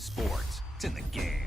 sports. It's in the game.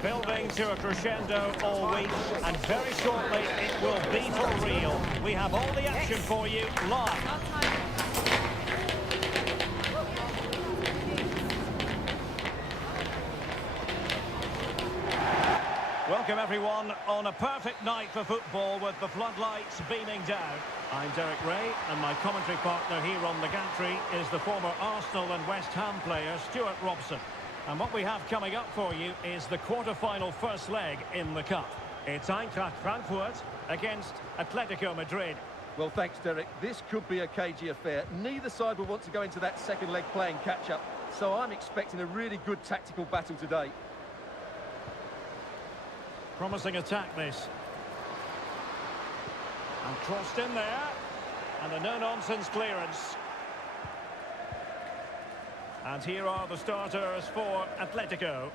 Building to a crescendo all week, and very shortly it will be for real. We have all the action for you live. Welcome everyone on a perfect night for football with the floodlights beaming down. I'm Derek Ray, and my commentary partner here on the gantry is the former Arsenal and West Ham player Stuart Robson. And what we have coming up for you is the quarter-final first leg in the Cup. It's Eintracht Frankfurt against Atletico Madrid. Well, thanks, Derek. This could be a cagey affair. Neither side will want to go into that second leg playing catch-up, so I'm expecting a really good tactical battle today. Promising attack, this. And crossed in there. And a no-nonsense clearance. And here are the starters for Atletico.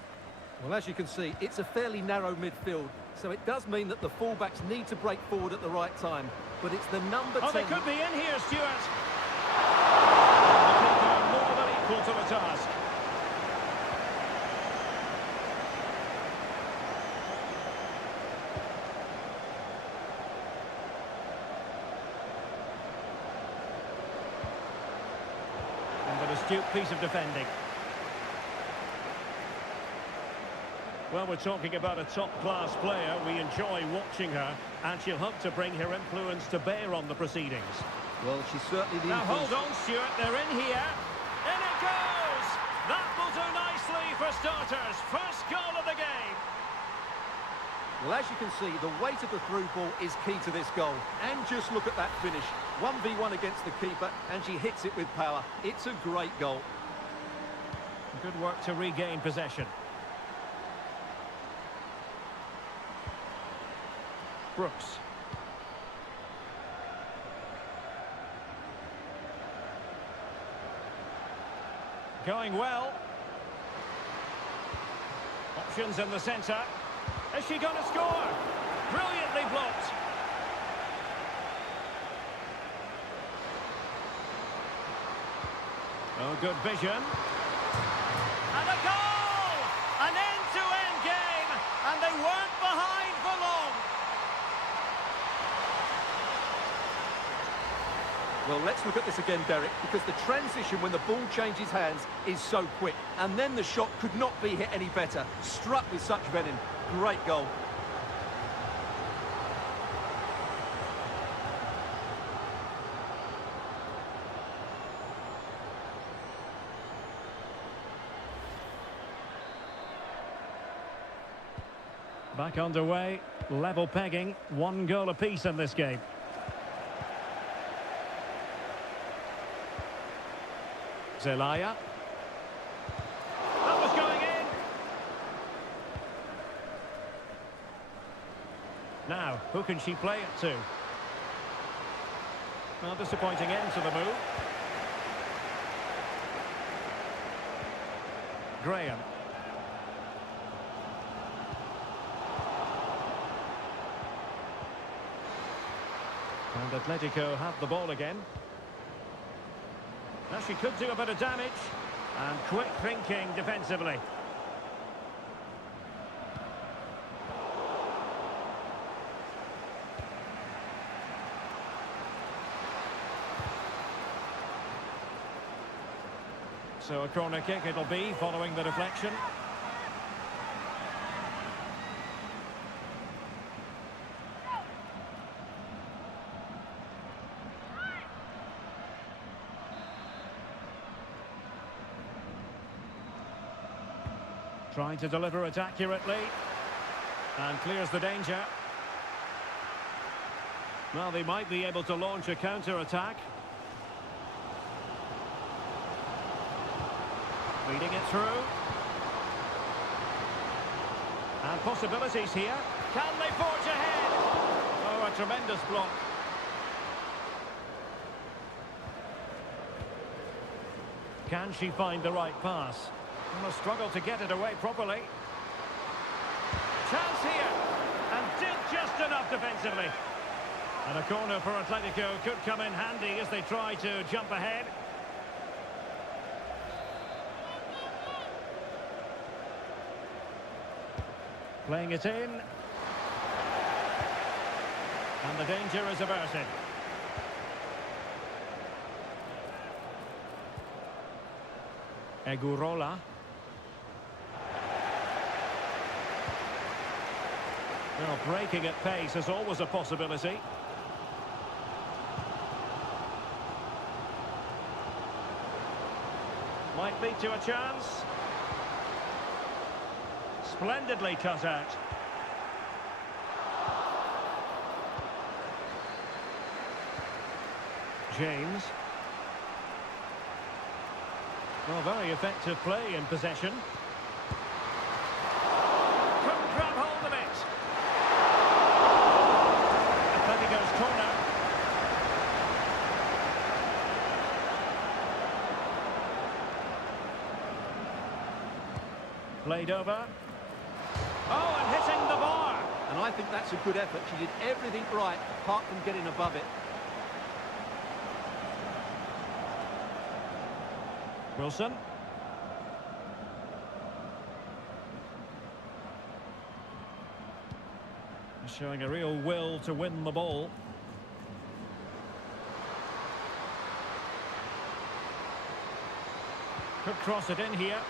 Well, as you can see, it's a fairly narrow midfield, so it does mean that the fullbacks need to break forward at the right time. But it's the number 10... Oh, they could be in here, Stuart. The keeper more than equal to the task. Astute piece of defending. Well, we're talking about a top-class player. We enjoy watching her, and she'll hope to bring her influence to bear on the proceedings. Well, she's certainly the... Now, hold on, Stuart. They're in here. In it goes! That will do nicely for starters. First goal of the game. Well, as you can see, the weight of the through ball is key to this goal. And just look at that finish. 1v1 against the keeper, and she hits it with power. It's a great goal. Good work to regain possession. Brooks. Going well. Options in the centre. Is she going to score? Brilliantly blocked. Oh, good vision. And a goal! An end-to-end game, and they weren't behind for long. Well, let's look at this again, Derek, because the transition when the ball changes hands is so quick. And then the shot could not be hit any better. Struck with such venom. Great goal. Back underway, level pegging, 1 goal apiece in this game. Zelaya. That was going in. Now, who can she play it to? Well, disappointing end to the move. Graham. And Atletico have the ball again. Now she could do a bit of damage. And quick thinking defensively. So a corner kick it'll be following the deflection. Trying to deliver it accurately. And clears the danger. Well, they might be able to launch a counter-attack. Feeding it through. And possibilities here. Can they forge ahead? Oh, a tremendous block. Can she find the right pass? Must struggle to get it away properly. Chance here. And did just enough defensively. And a corner for Atletico could come in handy as they try to jump ahead. Playing it in. And the danger is averted. Egurola. Well, breaking at pace is always a possibility. Might lead to a chance. Splendidly cut out. James. Well, very effective play in possession. Couldn't grab hold of it. Atletico's corner. Played over. Oh, and hitting the bar. And I think that's a good effort. She did everything right, apart from getting above it. Wilson. Showing a real will to win the ball. Could cross it in here.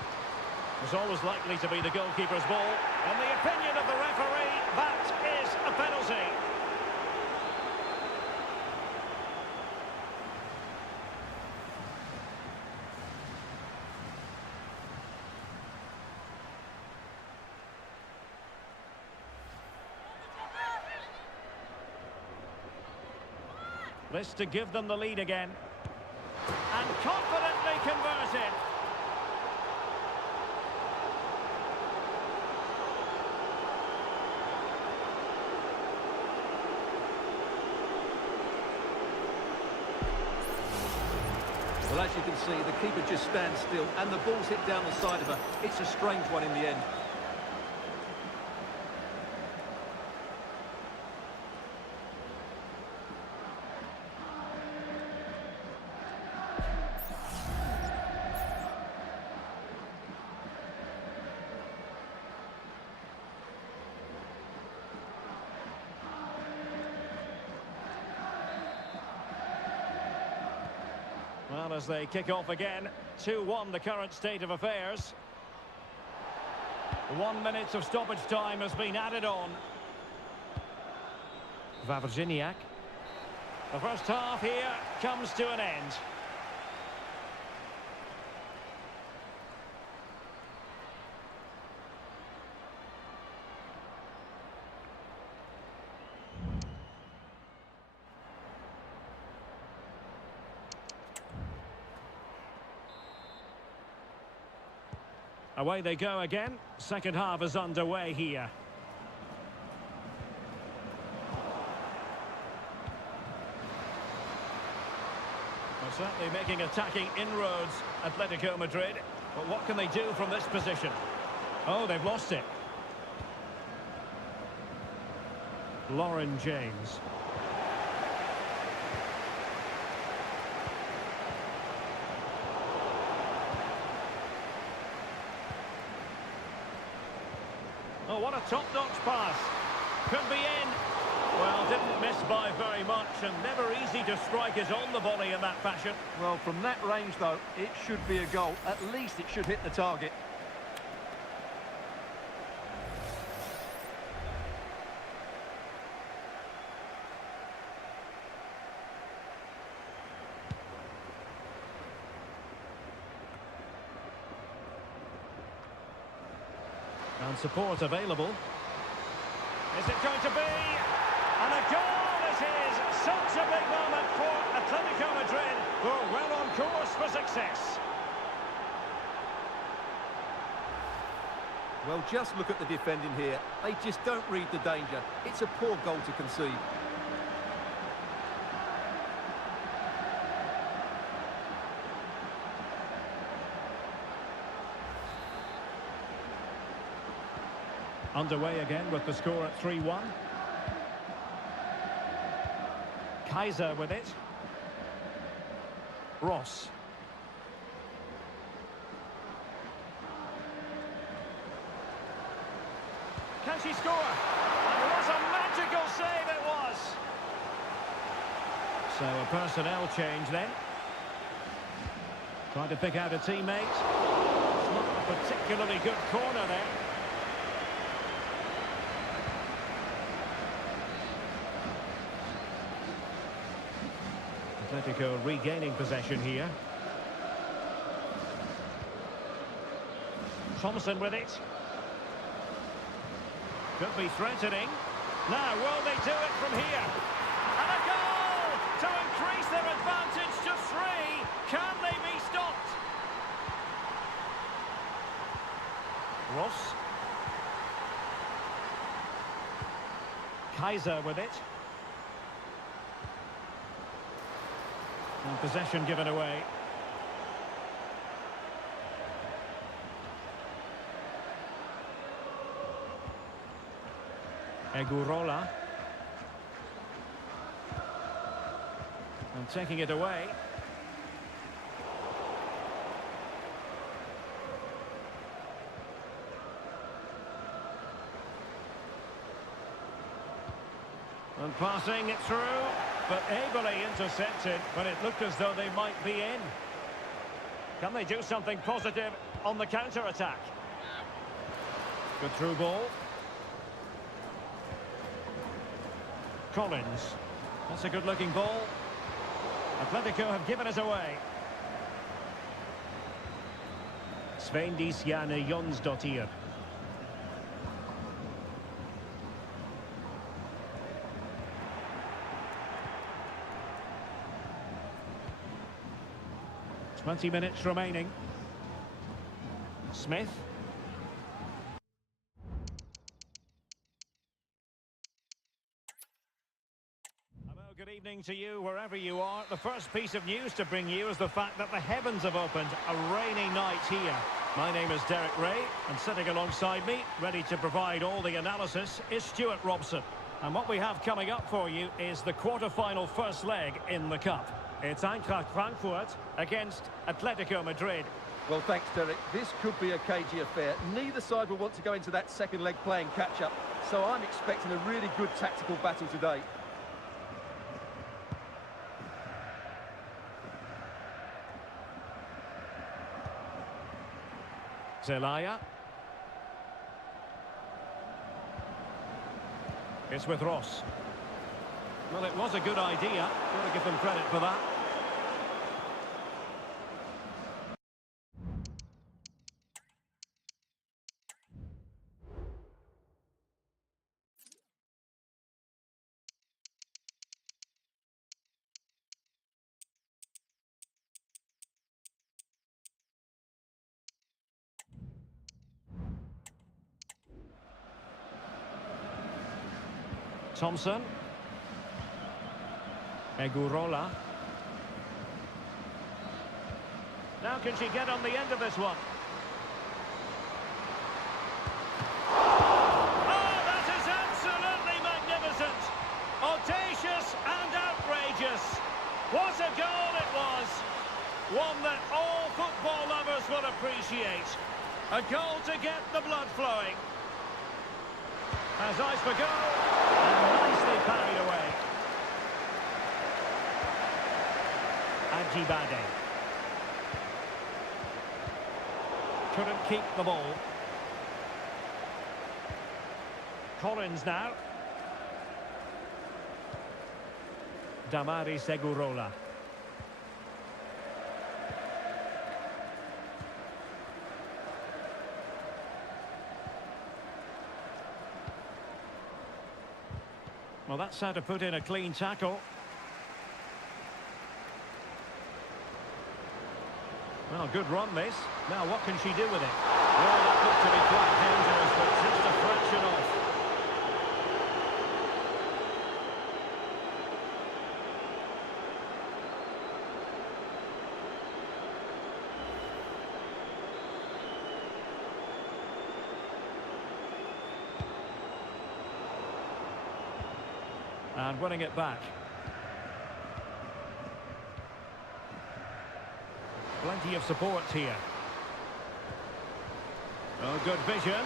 Was always likely to be the goalkeeper's ball. In the opinion of the referee, that is a penalty. This to give them the lead again. And confidently converted. Well, as you can see, the keeper just stands still and the ball's hit down the side of her. It's a strange one in the end. Well, as they kick off again, 2-1 the current state of affairs. 1 minute of stoppage time has been added on. Wawrzyniak. The first half here comes to an end. Away they go again. Second half is underway here. Well, certainly making attacking inroads, Atletico Madrid. But what can they do from this position? Oh, they've lost it. Lauren James. Oh, what a top-notch pass. Could be in. Well, didn't miss by very much, and never easy to strike it on the volley in that fashion. Well, from that range, though, it should be a goal. At least it should hit the target. And support available. Is it going to be? And a goal it is! Such a big moment for Atletico Madrid, who are well on course for success. Well, just look at the defending here. They just don't read the danger. It's a poor goal to concede. Underway again with the score at 3-1. Kaiser with it. Ross. Can she score? And what a magical save it was! So a personnel change then. Trying to pick out a teammate. It's not a particularly good corner there. Atletico regaining possession here. Thompson with it. Could be threatening. Now, will they do it from here? And a goal to increase their advantage to 3. Can they be stopped? Ross. Kaiser with it. And possession given away. Egurola. And taking it away. And passing it through, but ably intercepted when it looked as though they might be in. Can they do something positive on the counter-attack? Good through ball. Collins. That's a good-looking ball. Atletico have given us away. Svendisjane Jonsdottir. Twenty minutes remaining. Smith. Good evening to you wherever you are. The first piece of news to bring you is the fact that the heavens have opened. A rainy night here. My name is Derek Ray, and sitting alongside me, ready to provide all the analysis, is Stuart Robson. And what we have coming up for you is the quarter-final first leg in the Cup. It's Eintracht Frankfurt against Atletico Madrid. Well, thanks, Derek. This could be a cagey affair. Neither side will want to go into that second leg playing catch-up, so I'm expecting a really good tactical battle today. Zelaya. It's with Ross. Well, it was a good idea. Got to give them credit for that. Thompson. Egurola. Now can she get on the end of this one? Oh, that is absolutely magnificent! Audacious and outrageous. What a goal it was! One that all football lovers will appreciate. A goal to get the blood flowing. Has eyes for goal. And nicely parried away. Ajibade. Couldn't keep the ball. Collins now. Damari Segurola. Well, that's how to put in a clean tackle. Well, good run this. Now what can she do with it? Well, that looked to be quite dangerous, but just a fraction off. And winning it back. Plenty of support here. Oh, good vision.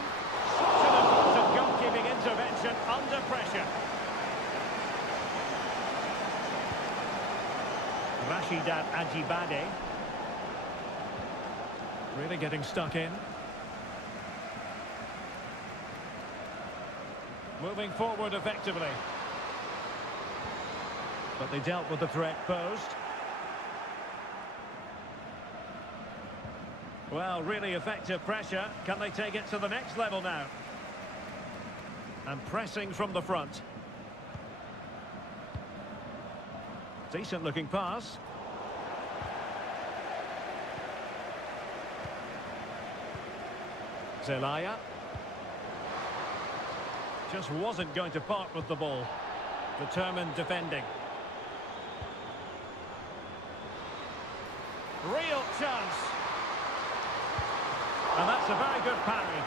Such an important goalkeeping intervention under pressure. Rashidat Ajibade. Really getting stuck in. Moving forward effectively. But they dealt with the threat posed. Well, really effective pressure. Can they take it to the next level now? And pressing from the front. Decent looking pass. Zelaya. Just wasn't going to part with the ball. Determined defending. Real chance. And that's a very good parry.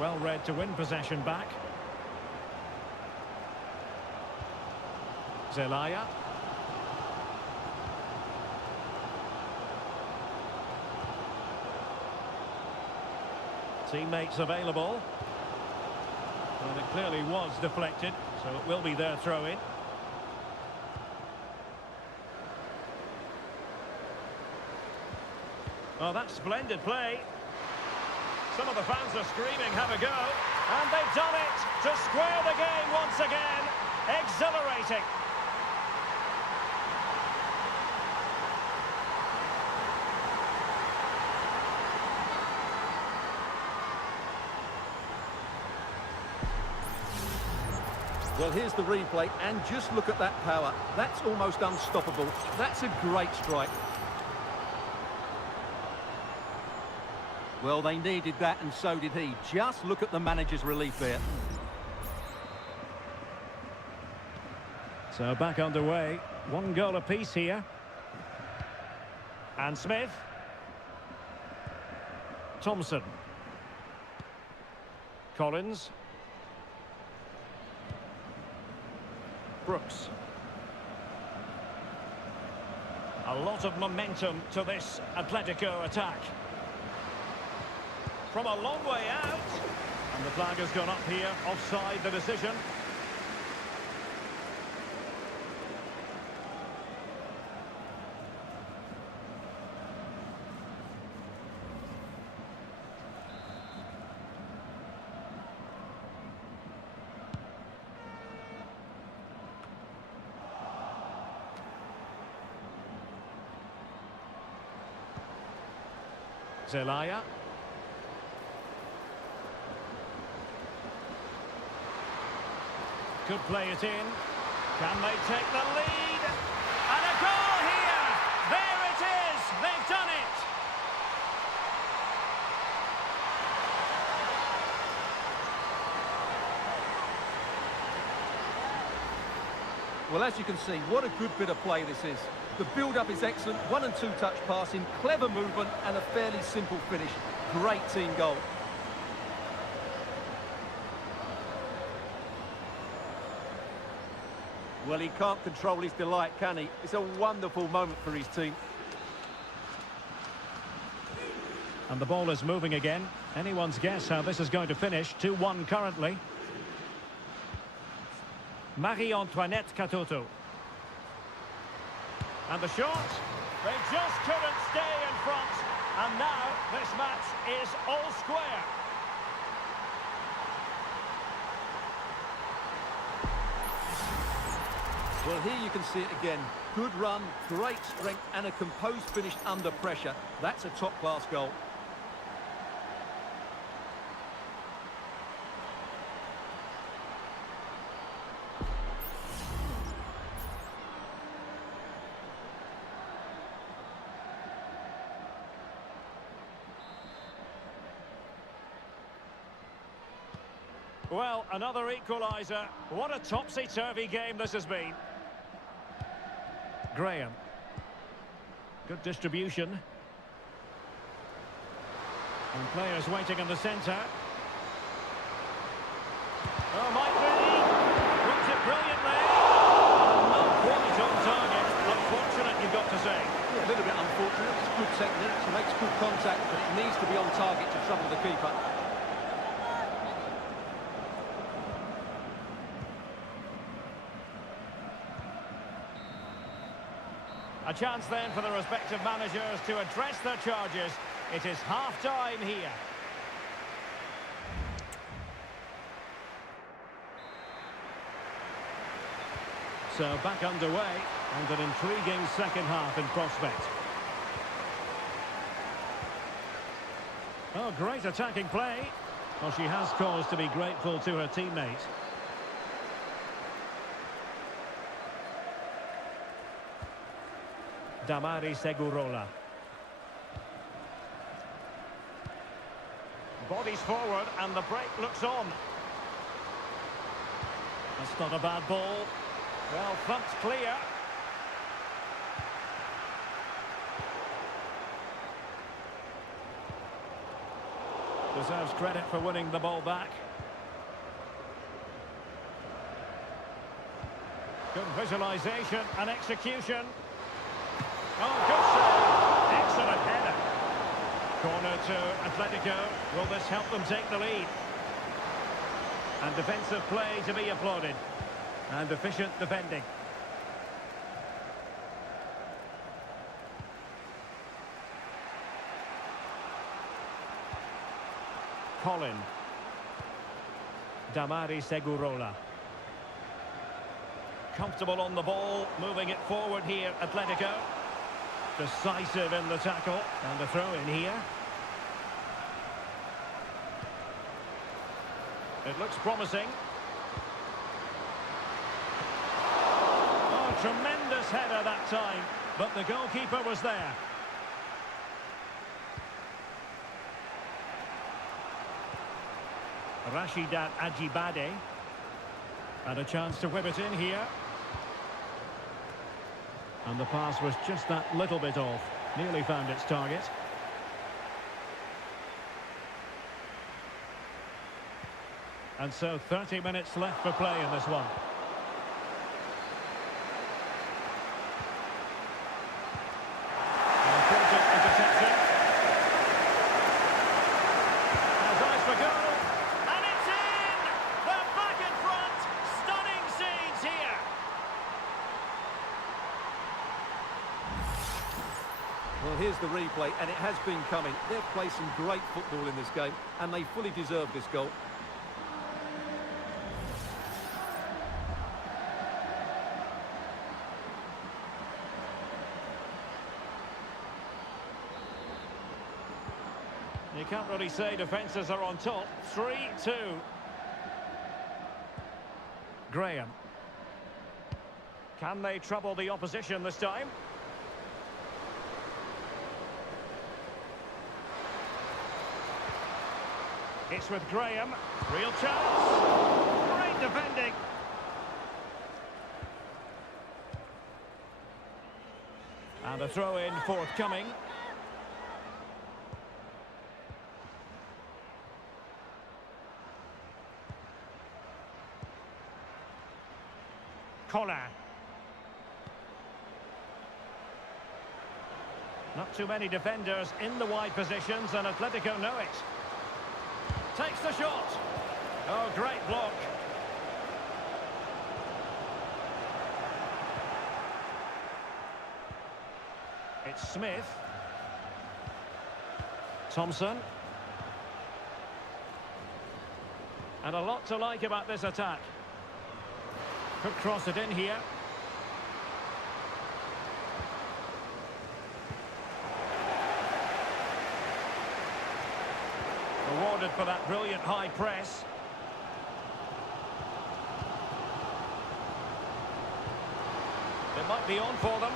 Well read to win possession back. Zelaya. Teammates available. Well, it clearly was deflected, so it will be their throw-in. Oh, that's splendid play. Some of the fans are screaming, have a go. And they've done it to square the game once again. Exhilarating. Well, here's the replay, and just look at that power. That's almost unstoppable. That's a great strike. Well, they needed that, and so did he. Just look at the manager's relief there. So back underway. One goal apiece here. And Smith. Thompson. Collins. Brooks. A lot of momentum to this Atletico attack. From a long way out. And the flag has gone up here. Offside the decision. Zelaya. Could play it in. Can they take the lead? And a goal here! There it is! They've done it! Well, as you can see, what a good bit of play this is. The build-up is excellent, 1- and 2-touch passing, clever movement, and a fairly simple finish. Great team goal. Well, he can't control his delight, can he? It's a wonderful moment for his team. And the ball is moving again. Anyone's guess how this is going to finish. 2-1 currently. Marie-Antoinette Katoto. And the shot. They just couldn't stay in front. And now this match is all square. Well, here you can see it again. Good run, great strength, and a composed finish under pressure. That's a top-class goal. Well, another equaliser. What a topsy-turvy game this has been. Graham. Good distribution. And players waiting in the centre. Oh, might be. Puts it brilliantly. Not quite on target. Unfortunate, you've got to say. Yeah, a little bit unfortunate. It's good technique. She makes good contact, but it needs to be on target to trouble the keeper. A chance then for the respective managers to address their charges. It is half-time here. So back underway, and an intriguing second half in prospect. Oh, great attacking play. Well, she has cause to be grateful to her teammate. Damari Segurola. Bodies forward and the break looks on. That's not a bad ball. Well, front's clear. Deserves credit for winning the ball back. Good visualisation and execution. Oh, good save. Excellent header. Corner to Atletico. Will this help them take the lead? And defensive play to be applauded. And efficient defending. Colin. Damari Segurola. Comfortable on the ball. Moving it forward here, Atletico. Decisive in the tackle, and the throw in here. It looks promising. Oh, tremendous header that time, but the goalkeeper was there. Rashidat Ajibade. And a chance to whip it in here. And the pass was just that little bit off. Nearly found its target. And so 30 minutes left for play in this one. An important interception. Has eyes for goal. And it's in! They're back in front. Stunning scenes here. Well, here's the replay, and it has been coming. They've played some great football in this game, and they fully deserve this goal. You can't really say defences are on top. 3-2. Graham. Can they trouble the opposition this time? It's with Graham. Real chance. Great defending. And a throw-in forthcoming. Collar. Not too many defenders in the wide positions, and Atletico know it. Takes the shot. Oh, great block. It's Smith. Thompson. And a lot to like about this attack. Could cross it in here. Rewarded for that brilliant high press. It might be on for them.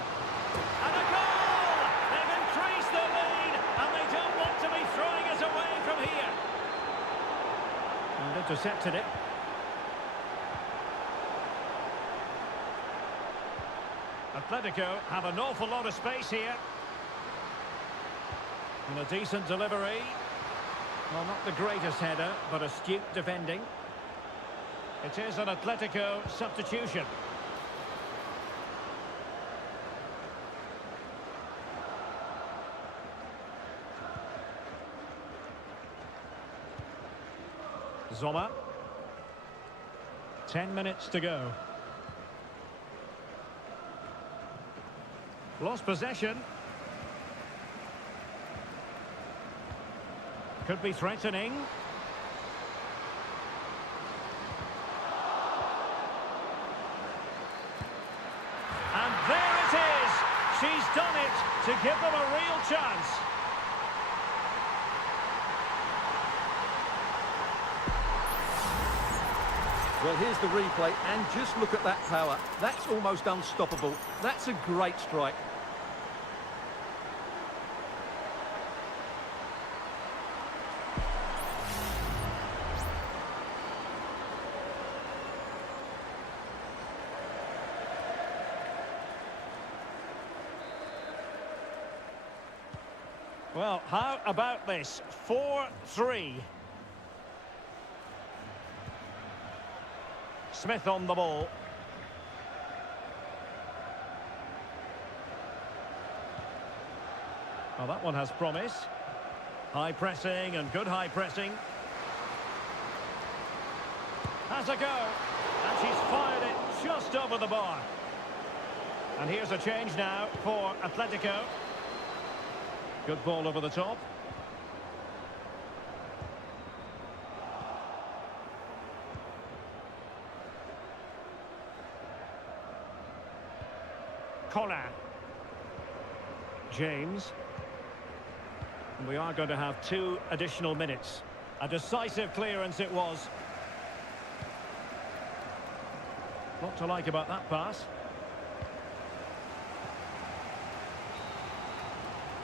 And a goal! They've increased the lead, and they don't want to be throwing it away from here. And intercepted it. Atletico have an awful lot of space here. And a decent delivery. Well, not the greatest header, but astute defending. It is an Atletico substitution. Zola. 10 minutes to go. Lost possession. Could be threatening. And there it is. She's done it to give them a real chance. Well, here's the replay, and just look at that power. That's almost unstoppable. That's a great strike. Well, how about this? 4-3. Smith on the ball. Well, that one has promise. High pressing and good high pressing. Has a go. And she's fired it just over the bar. And here's a change now for Atletico. Good ball over the top. Collar. James. And we are going to have 2 additional minutes. A decisive clearance it was. Lot to like about that pass.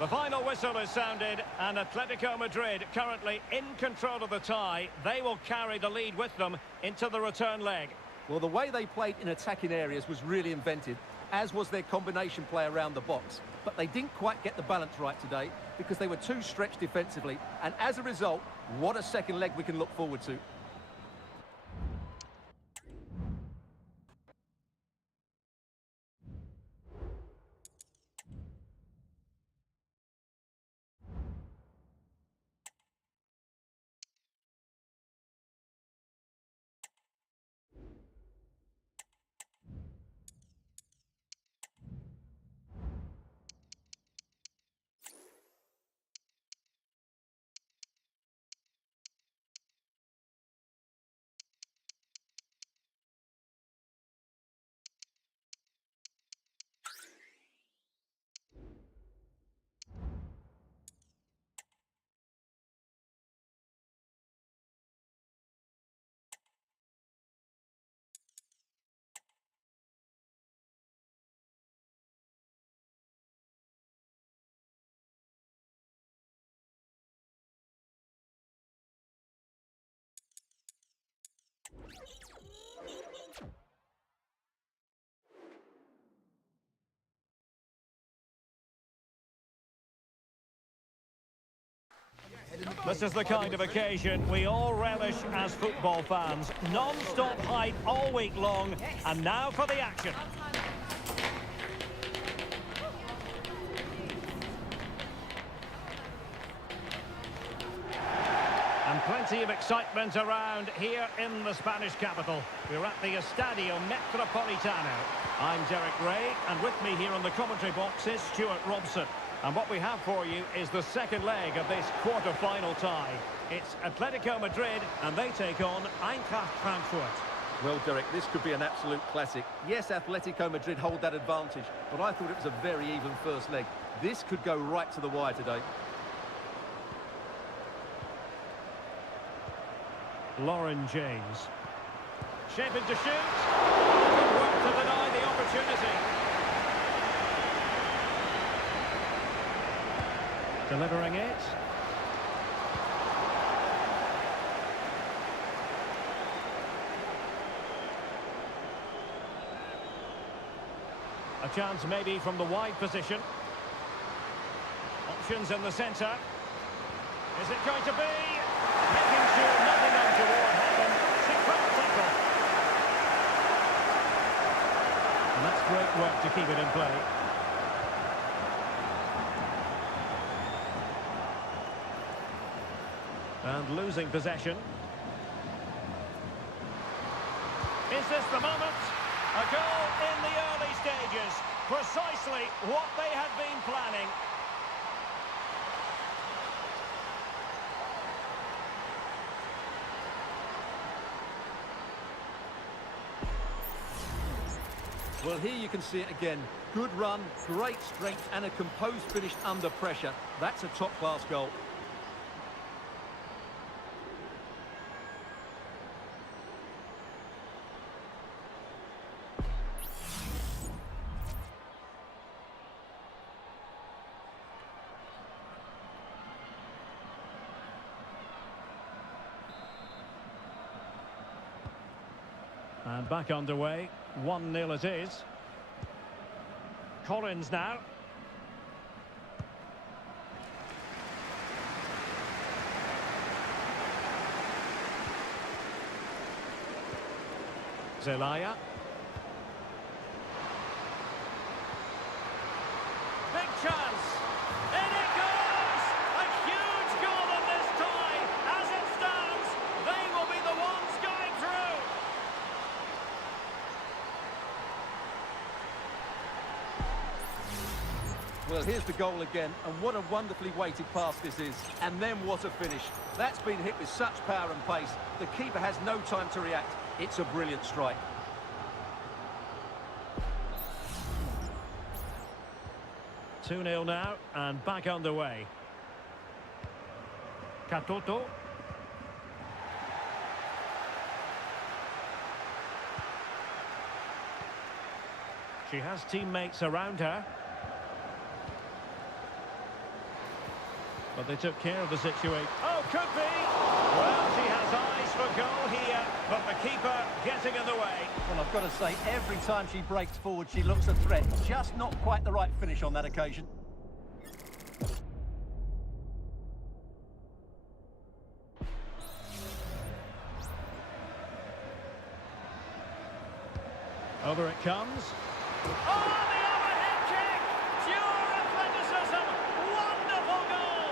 The final whistle is sounded, and Atletico Madrid currently in control of the tie. They will carry the lead with them into the return leg. Well, the way they played in attacking areas was really inventive, as was their combination play around the box. But they didn't quite get the balance right today because they were too stretched defensively. And as a result, what a second leg we can look forward to. This is the kind of occasion we all relish as football fans. Non-stop hype all week long, and now for the action. And plenty of excitement around here in the Spanish capital. We're at the Estadio Metropolitano. I'm Derek Ray, and with me here on the commentary box is Stuart Robson. And what we have for you is the second leg of this quarter-final tie. It's Atletico Madrid, and they take on Eintracht Frankfurt. Well, Derek, this could be an absolute classic. Yes, Atletico Madrid hold that advantage, but I thought it was a very even first leg. This could go right to the wire today. Lauren James. Shaping to shoot. Good work to deny the opportunity. Delivering it. A chance maybe from the wide position. Options in the centre. Is it going to be? Making sure nothing untoward happened. Superb tackle. And that's great work to keep it in play. And losing possession. Is this the moment? A goal in the early stages. Precisely what they had been planning. Well, here you can see it again. Good run, great strength, and a composed finish under pressure. That's a top-class goal. And back underway. 1-0 it is. Collins now. Zelaya. Big chance. In it goes! A huge goal in this tie. As it stands, they will be the ones going through. Well, here's the goal again, and what a wonderfully weighted pass this is. And then what a finish. That's been hit with such power and pace. The keeper has no time to react. It's a brilliant strike. Two 2-0 now, and back underway. Katoto. She has teammates around her. But they took care of the situation. Oh, could be! Well, she has eyes for goal here, but the keeper getting in the way. Well, I've got to say, every time she breaks forward, she looks a threat. Just not quite the right finish on that occasion. Over it comes. Oh, the overhead kick! Pure athleticism! Wonderful goal!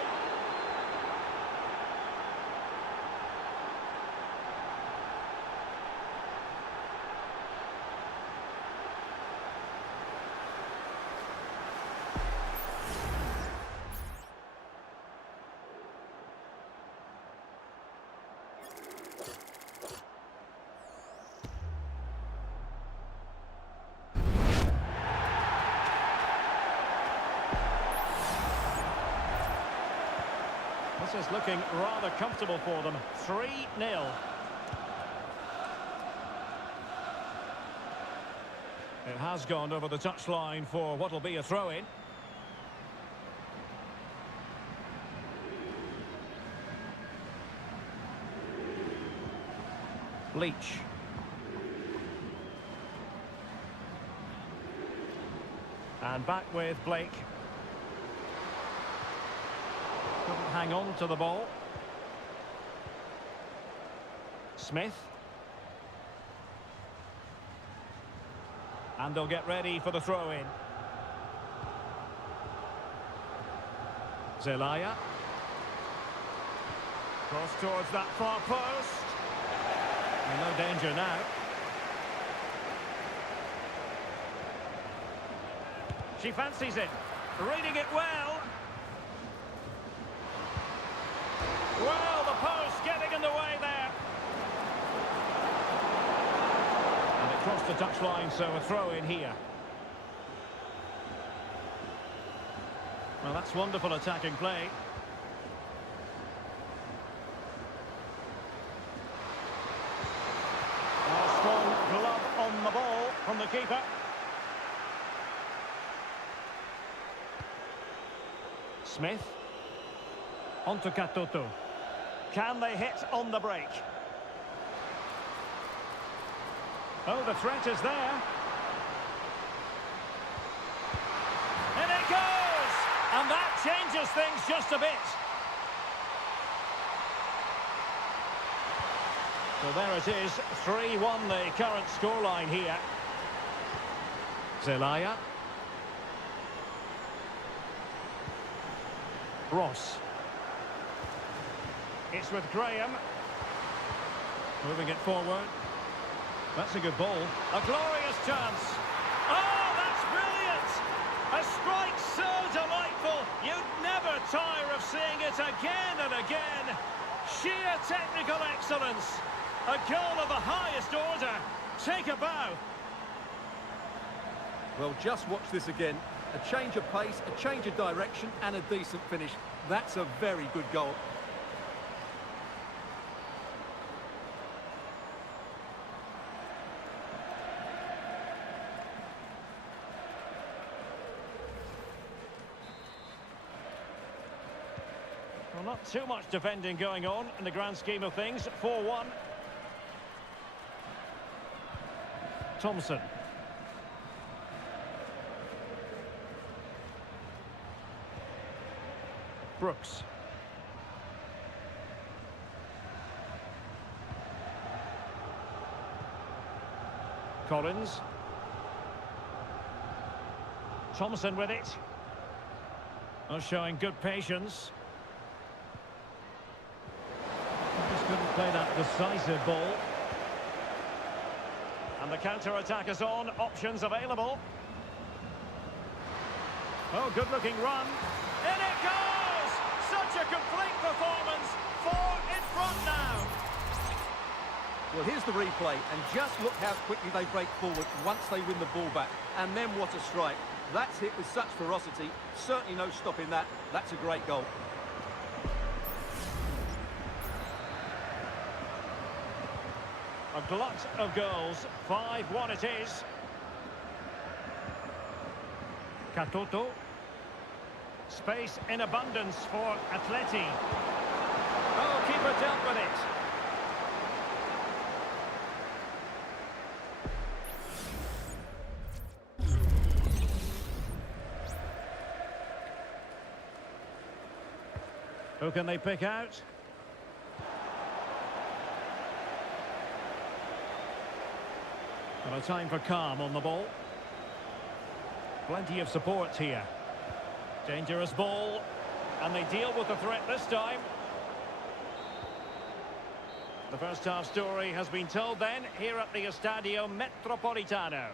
This is looking rather comfortable for them. 3-0. It has gone over the touchline for what will be a throw-in. Leach. And back with Blake. Couldn't hang on to the ball. Smith. And they'll get ready for the throw-in. Zelaya. Cross towards that far post. No danger now. She fancies it. Reading it well. Well, the post getting in the way there. And it crossed the touchline, so a throw in here. Well, that's wonderful attacking play. A strong glove on the ball from the keeper. Smith. On to Katoto. Can they hit on the break? Oh, the threat is there. And it goes! And that changes things just a bit. So there it is, 3-1 the current scoreline here. Zelaya. Ross. It's with Graham. Moving it forward. That's a good ball. A glorious chance. Oh, that's brilliant! A strike so delightful. You'd never tire of seeing it again and again. Sheer technical excellence. A goal of the highest order. Take a bow. Well, just watch this again. A change of pace, a change of direction, and a decent finish. That's a very good goal. Well, not too much defending going on in the grand scheme of things. 4-1. Thompson. Brooks. Collins. Thompson with it. Oh, showing good patience. Just couldn't play that decisive ball. And the counter-attack is on. Options available. Oh, good-looking run. In it goes! Such a complete performance. 4 in front now. Well, here's the replay, and just look how quickly they break forward once they win the ball back. And then what a strike. That's hit with such ferocity. Certainly no stopping that. That's a great goal. A glut of goals. 5-1 it is. Katoto. Space in abundance for Atleti. Oh, keeper dealt with it. Who can they pick out? Well, a time for calm on the ball. Plenty of support here. Dangerous ball. And they deal with the threat this time. The first half story has been told then here at the Estadio Metropolitano.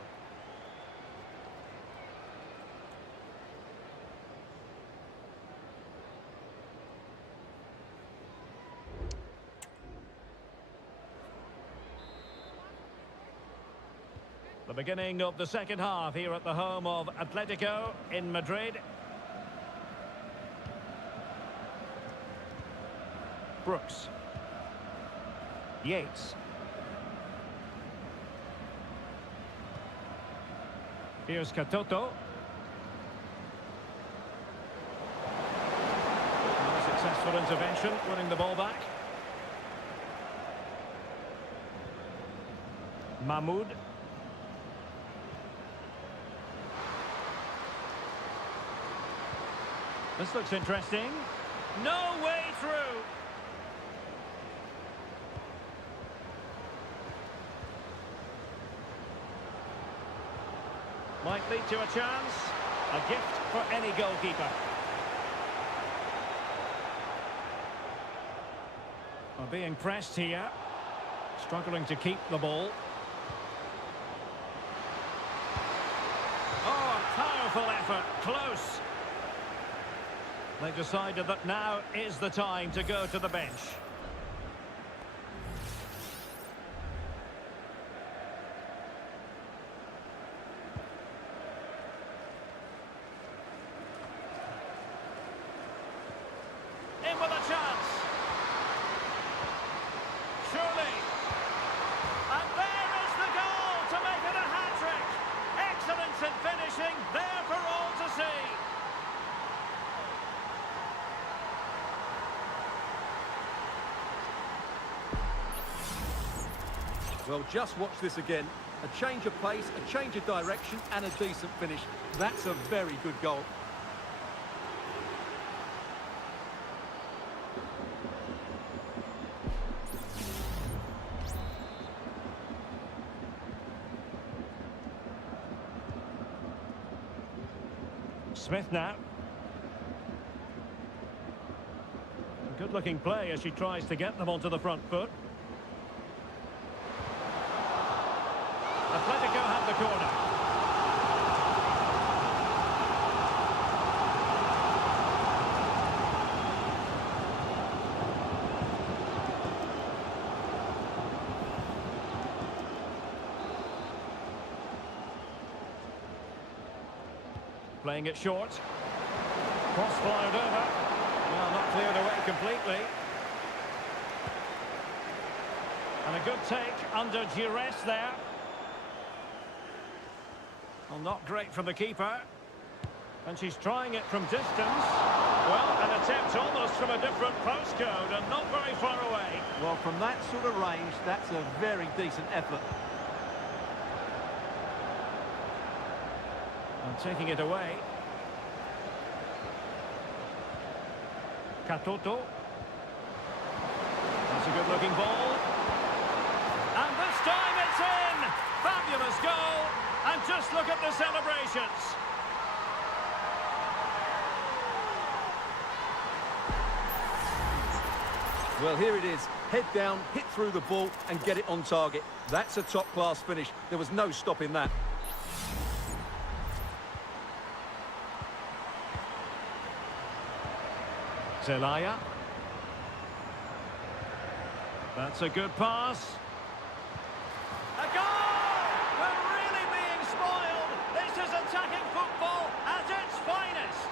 The beginning of the second half here at the home of Atletico in Madrid. Brooks. Yates. Here's Katoto. Successful intervention, winning the ball back. Mahmoud. This looks interesting. No way through. Might lead to a chance. A gift for any goalkeeper. Are being pressed here. Struggling to keep the ball. Oh, a powerful effort. Close. They decided that now is the time to go to the bench. In with a chance. Surely. And there is the goal to make it a hat-trick. Excellence in finishing, there for all to see. Well, just watch this again. A change of pace, a change of direction, and a decent finish. That's a very good goal. Smith now. Good-looking play as she tries to get them onto the front foot. Atletico have the corner. Playing it short. Cross fired over. Well, not cleared away completely. And a good take under duress there. Well, not great from the keeper. And she's trying it from distance. Well, an attempt almost from a different postcode and not very far away. Well, from that sort of range, that's a very decent effort. And taking it away. Katoto. That's a good-looking ball. And this time it's in! Fabulous goal! And just look at the celebrations. Well, here it is. Head down, hit through the ball, and get it on target. That's a top-class finish. There was no stopping that. Zelaya. That's a good pass. A goal! We're really being spoiled. This is attacking football at its finest.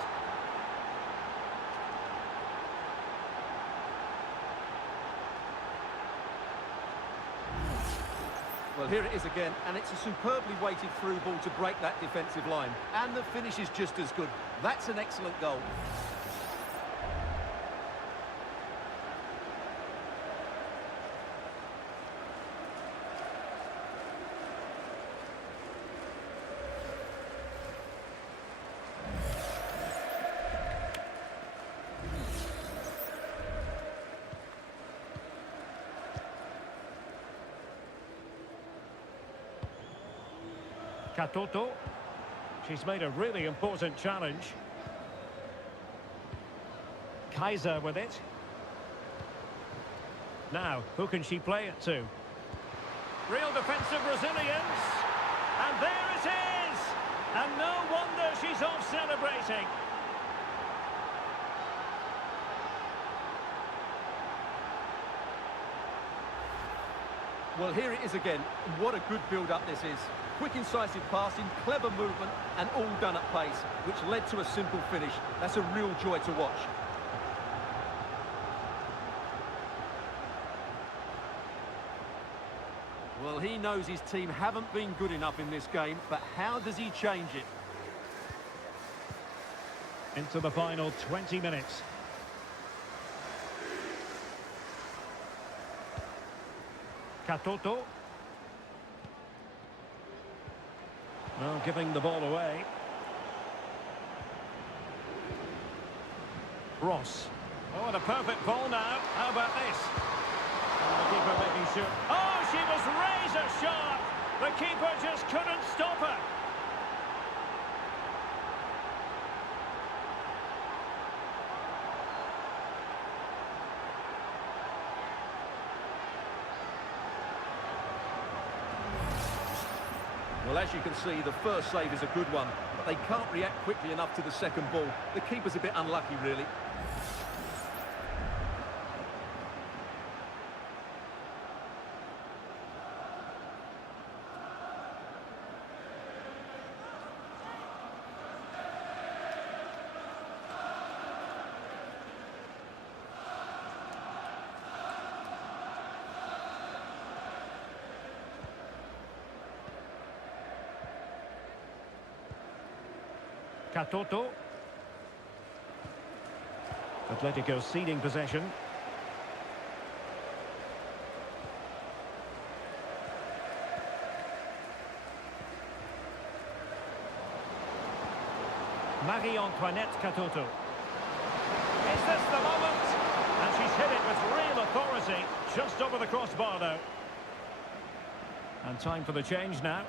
Well, here it is again, and it's a superbly weighted through ball to break that defensive line. And the finish is just as good. That's an excellent goal. Katoto. She's made a really important challenge. Kaiser with it. Now, who can she play it to? Real defensive resilience. And there it is! And no wonder she's off celebrating. Well, here it is again. What a good build-up this is. Quick, incisive passing, clever movement, and all done at pace, which led to a simple finish. That's a real joy to watch. Well, he knows his team haven't been good enough in this game, but how does he change it? Into the final 20 minutes. Katoto. Well, giving the ball away. Ross. Oh, and a perfect ball now. How about this? And the keeper making sure. Oh, she was razor sharp. The keeper just couldn't stop her. Well, as you can see, the first save is a good one, but they can't react quickly enough to the second ball. The keeper's a bit unlucky, really. Katoto. Atletico ceding possession. Marie-Antoinette Katoto. Is this the moment? And she's hit it with real authority, just over the crossbar though. And time for the change now.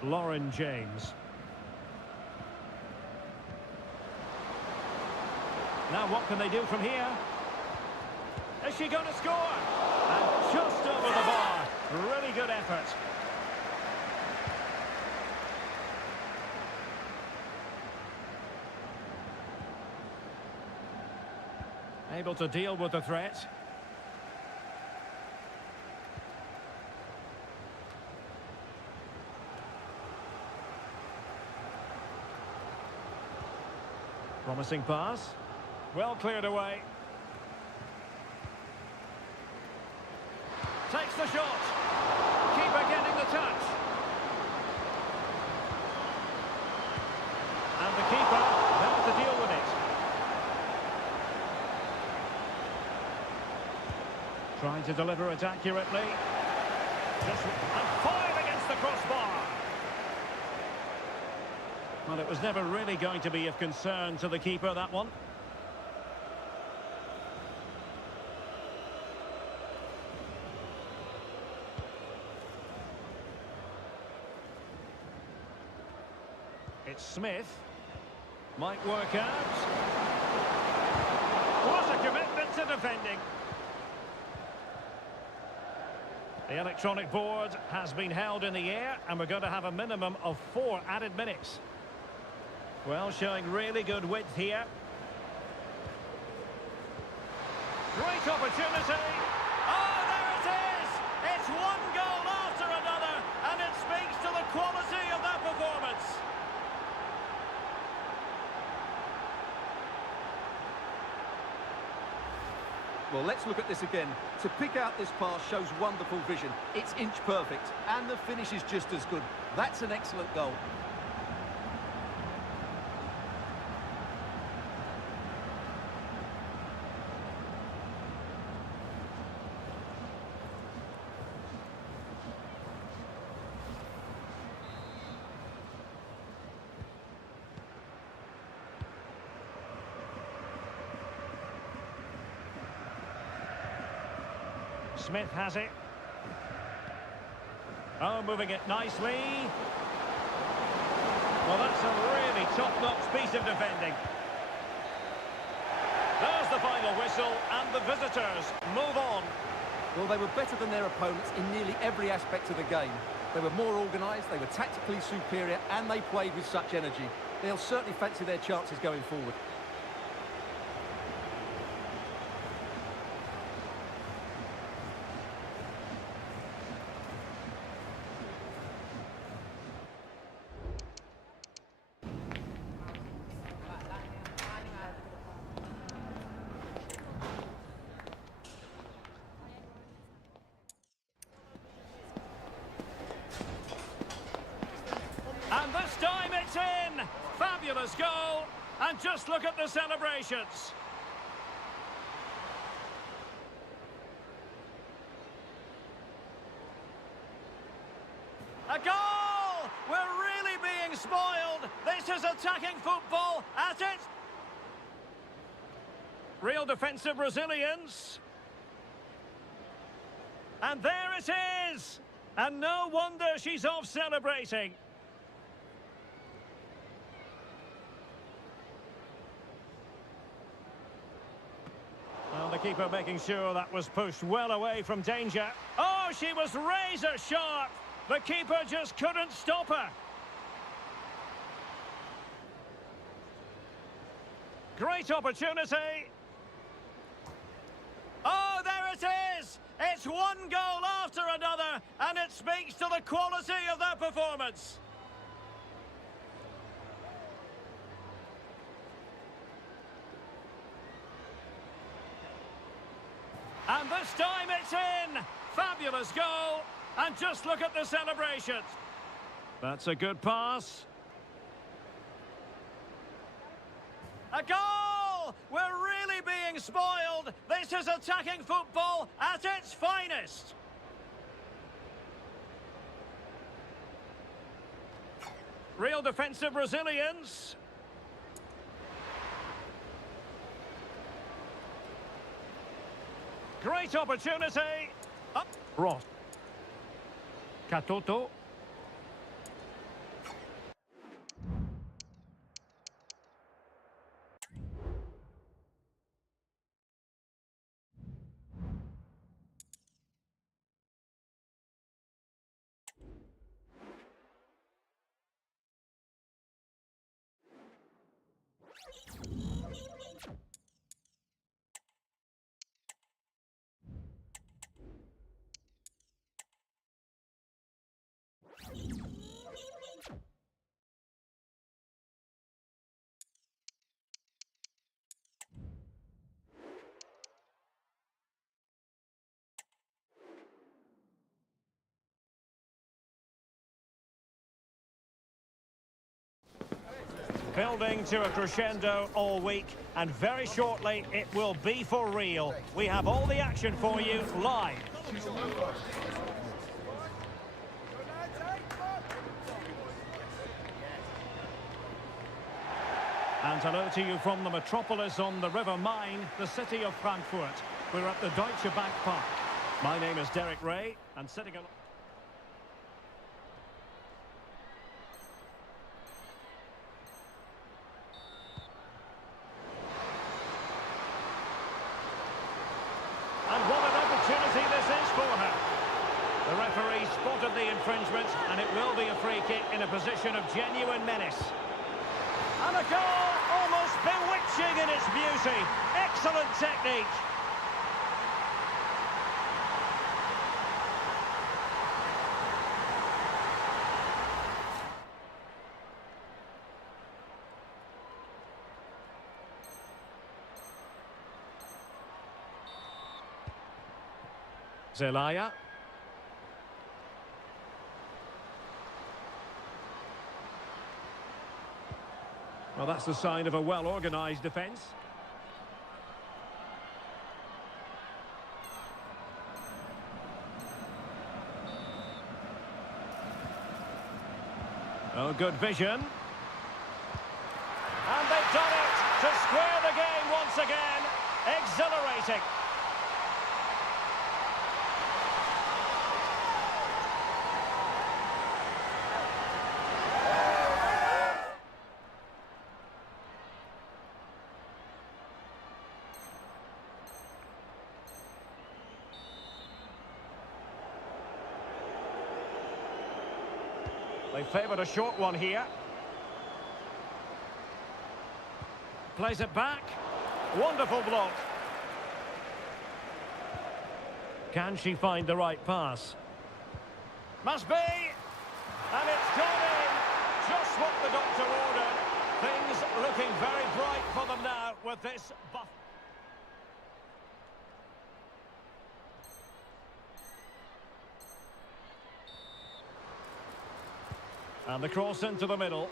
Lauren James. Now what can they do from here? Is she going to score? And just over the bar. Really good effort. Able to deal with the threat. Promising pass. Well cleared away. Takes the shot. Keeper getting the touch. And the keeper there to deal with it. Trying to deliver it accurately. And fired against the crossbar. Well, it was never really going to be of concern to the keeper, that one. It's Smith. Might work out. What a commitment to defending. The electronic board has been held in the air, and we're going to have a minimum of 4 added minutes. Well, showing really good width here. Great opportunity. Oh, there it is! It's one goal after another, and it speaks to the quality of that performance. Well, let's look at this again. To pick out this pass shows wonderful vision. It's inch perfect, and the finish is just as good. That's an excellent goal. Smith has it. Oh, moving it nicely. Well, that's a really top-notch piece of defending. There's the final whistle, and the visitors move on. Well, they were better than their opponents in nearly every aspect of the game. They were more organised, they were tactically superior, and they played with such energy. They'll certainly fancy their chances going forward. And this time it's in! Fabulous goal! And just look at the celebrations. A goal! We're really being spoiled. This is attacking football at its... Real defensive resilience. And there it is! And no wonder she's off celebrating. The keeper making sure that was pushed well away from danger. Oh, she was razor sharp. The keeper just couldn't stop her. Great opportunity. Oh, there it is! It's one goal after another, and it speaks to the quality of their performance. And this time it's in! Fabulous goal! And just look at the celebrations. That's a good pass. A goal! We're really being spoiled. This is attacking football at its finest. Real defensive resilience. Great opportunity. Up. Ross. Katoto. Building to a crescendo all week, and very shortly it will be for real. We have all the action for you live. And hello to you from the metropolis on the River Main, the city of Frankfurt. We're at the Deutsche Bank Park. My name is Derek Ray, and sitting along... And what an opportunity this is for her. The referee spotted the infringement, and it will be a free kick in a position of genuine menace. And a goal, almost bewitching in its beauty. Excellent technique. Zelaya. Well, that's the sign of a well-organised defence. Oh, good vision. And they've done it to square the game once again. Exhilarating. They favoured a short one here. Plays it back. Wonderful block. Can she find the right pass? Must be! And it's gone in! Just what the doctor ordered. Things looking very bright for them now with this buff. And the cross into the middle.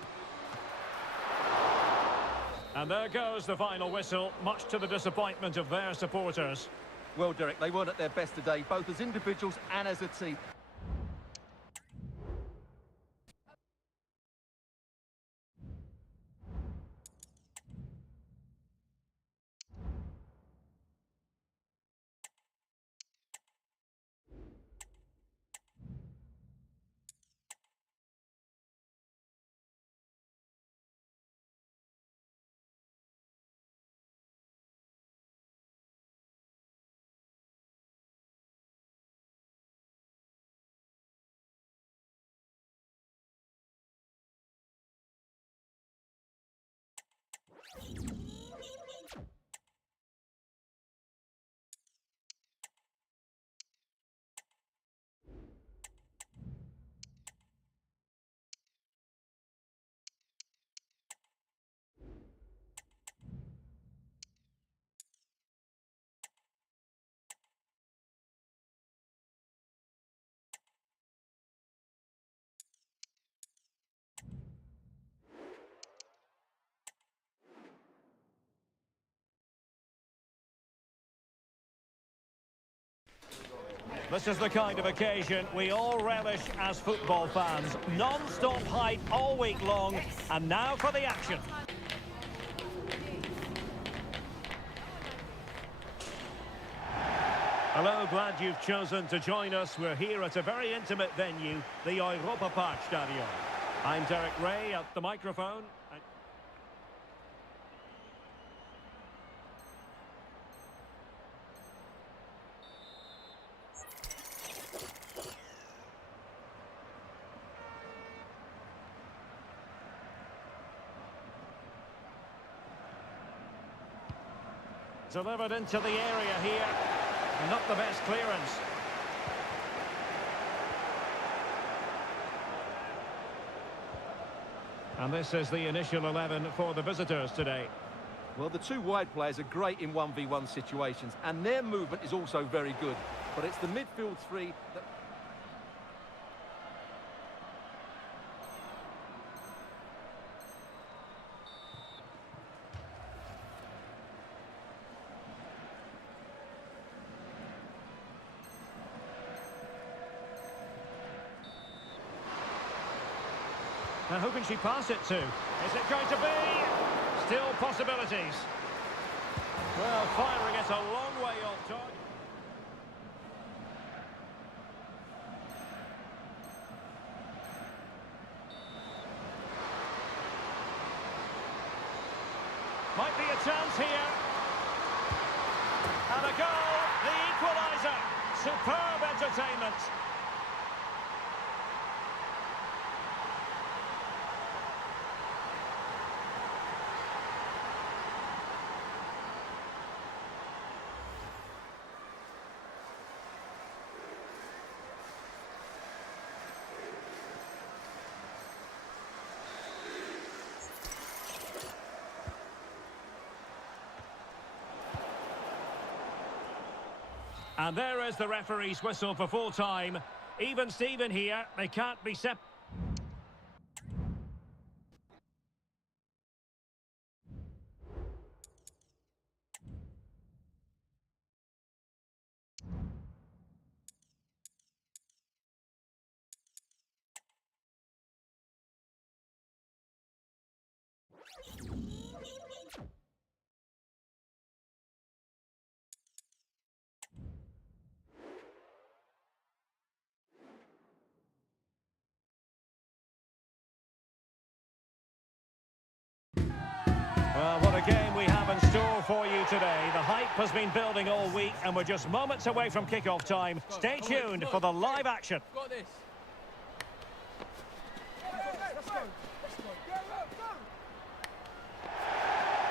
And there goes the final whistle, much to the disappointment of their supporters. Well, Derek, they weren't at their best today, both as individuals and as a team. This is the kind of occasion we all relish as football fans. Non-stop hype all week long, and now for the action. Hello, glad you've chosen to join us. We're here at a very intimate venue, the Europa Park Stadium. I'm Derek Ray at the microphone. Delivered into the area here. Not the best clearance. And this is the initial 11 for the visitors today. Well, the two wide players are great in 1v1 situations, and their movement is also very good. But it's the midfield three that... Now who can she pass it to? Is it going to be? Still possibilities. Well, firing it a long way off target. Might be a chance here. And a goal, the equaliser. Superb entertainment. And there is the referee's whistle for full time. Even Steven here, they can't be separated. Well, what a game we have in store for you today. The hype has been building all week, and we're just moments away from kickoff time. Stay tuned for the live action.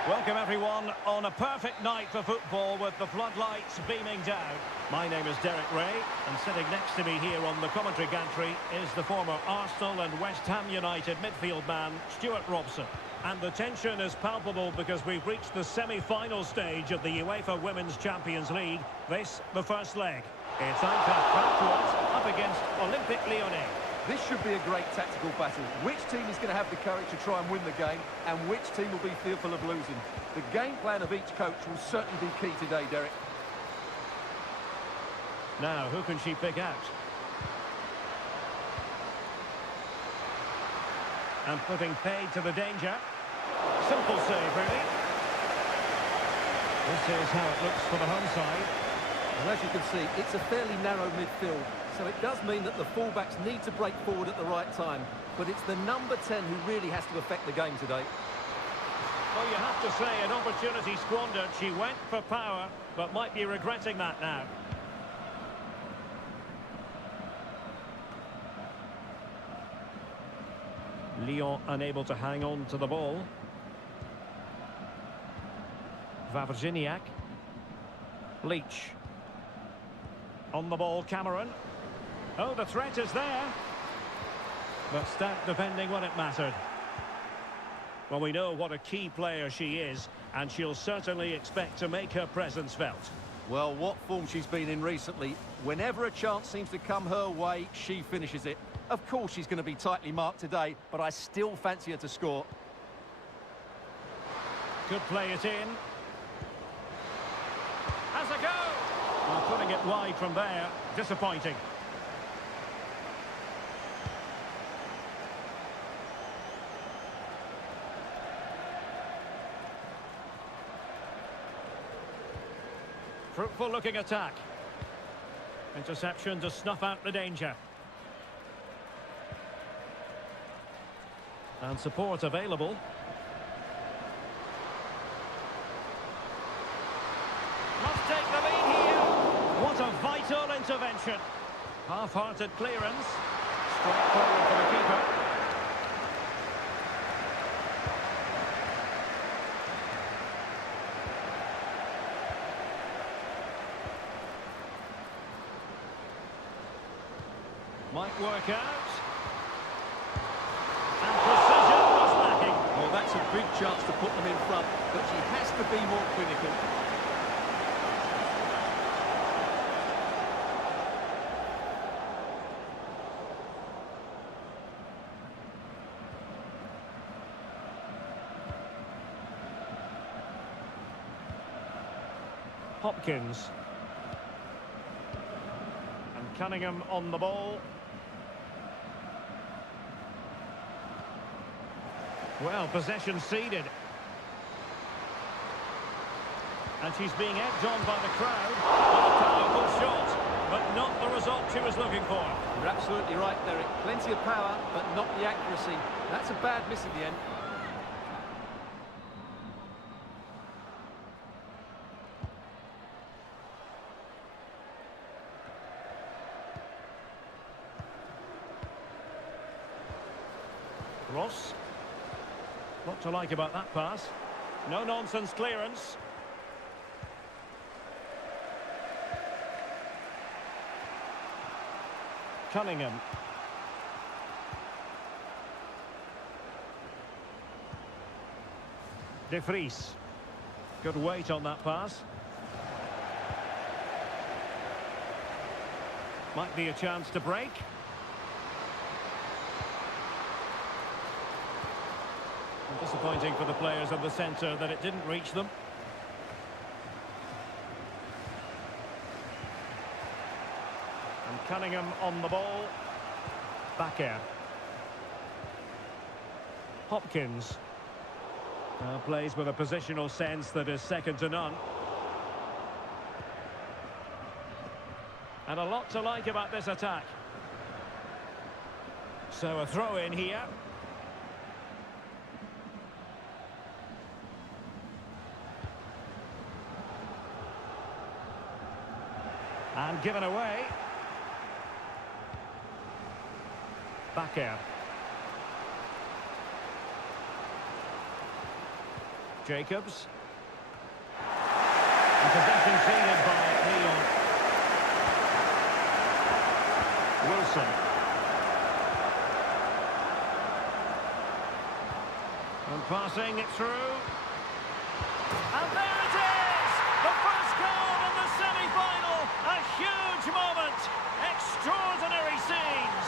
Welcome everyone on a perfect night for football with the floodlights beaming down. My name is Derek Ray, and sitting next to me here on the commentary gantry is the former Arsenal and West Ham United midfield man, Stuart Robson. And the tension is palpable because we've reached the semi-final stage of the UEFA Women's Champions League. This, the first leg. It's Eintracht Frankfurt up against Olympique Lyonnais. This should be a great tactical battle. Which team is going to have the courage to try and win the game, and which team will be fearful of losing? The game plan of each coach will certainly be key today, Derek. Now, who can she pick out? And putting paid to the danger. Simple save, really. This is how it looks for the home side. And as you can see, it's a fairly narrow midfield, so it does mean that the fullbacks need to break forward at the right time. But it's the number 10 who really has to affect the game today. Well, you have to say, an opportunity squandered. She went for power, but might be regretting that now. Lyon unable to hang on to the ball. Wawrzyniak. Leach. On the ball, Cameron. Oh, the threat is there. But stout defending when it mattered. Well, we know what a key player she is, and she'll certainly expect to make her presence felt. Well, what form she's been in recently. Whenever a chance seems to come her way, she finishes it. Of course she's going to be tightly marked today, but I still fancy her to score. Could play it in. Has a go! Well, putting it wide from there. Disappointing. Fruitful looking attack. Interception to snuff out the danger. And support available. Must take the lead here. What a vital intervention. Half-hearted clearance. Straight forward for the keeper. Might work out. And precision was lacking. Well, that's a big chance to put them in front, but she has to be more clinical. Hopkins. And Cunningham on the ball. Well, possession ceded. And she's being egged on by the crowd. A powerful shot, but not the result she was looking for. You're absolutely right, Derek. Plenty of power, but not the accuracy. That's a bad miss in the end. Ross. What to like about that pass? No-nonsense clearance. Cunningham. De Vries. Good weight on that pass. Might be a chance to break. Disappointing for the players of the centre that it didn't reach them. And Cunningham on the ball. Back air. Hopkins. Plays with a positional sense that is second to none. And a lot to like about this attack. So a throw in here. And given away. Back air. Jacobs. And possession ceded by Leon. Wilson. And passing it through. And there it is! The first goal in the semi-final! A huge moment! Extraordinary scenes!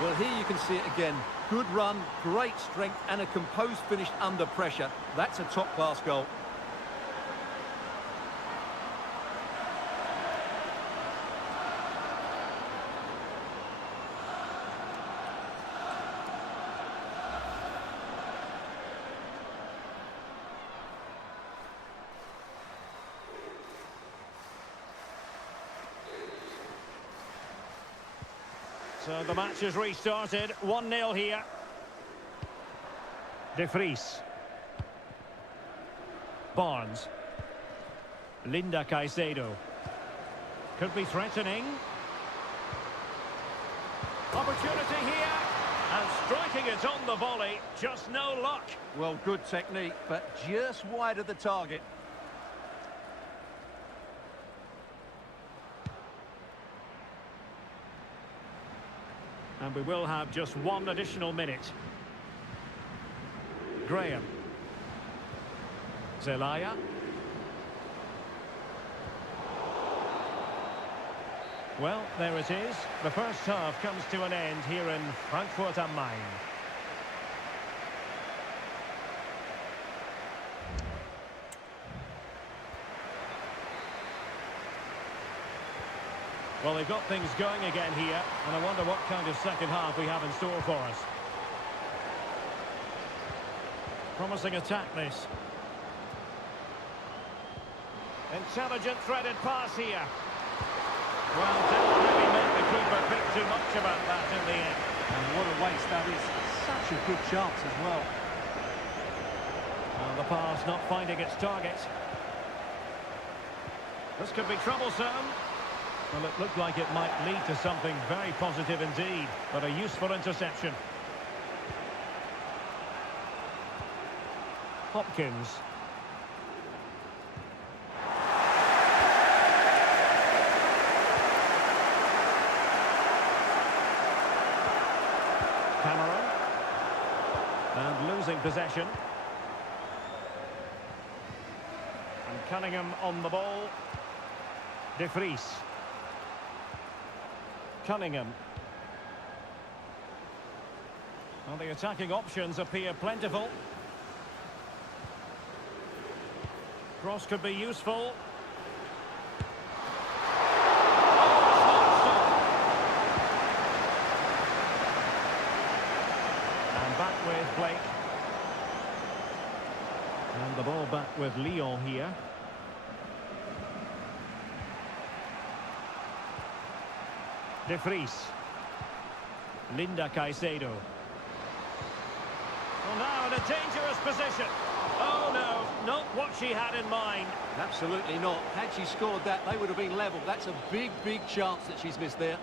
Well, here you can see it again. Good run, great strength, and a composed finish under pressure. That's a top-class goal. So the match has restarted. 1-0 here. De Vries. Barnes. Linda Caicedo. Could be threatening. Opportunity here. And striking it on the volley. Just no luck. Well, good technique, but just wide of the target. And we will have just one additional minute. Graham. Zelaya. Well, there it is. The first half comes to an end here in Frankfurt am Main. Well, they've got things going again here, and I wonder what kind of second half we have in store for us. Promising attack, this. Intelligent threaded pass here. Well, didn't really make the keeper think too much about that in the end. And what a waste that is. Such a good chance as well. Well, the pass not finding its target. This could be troublesome. Well, it looked like it might lead to something very positive indeed, but a useful interception. Hopkins. Cameron. And losing possession. And Cunningham on the ball. De Vries. Cunningham. Well, the attacking options appear plentiful. Cross could be useful. And back with Blake. And the ball back with Lyon here. De Vries. Linda Caicedo. Well, now in a dangerous position. Oh, no, not what she had in mind. Absolutely not. Had she scored that, they would have been level. That's a big, big chance that she's missed there.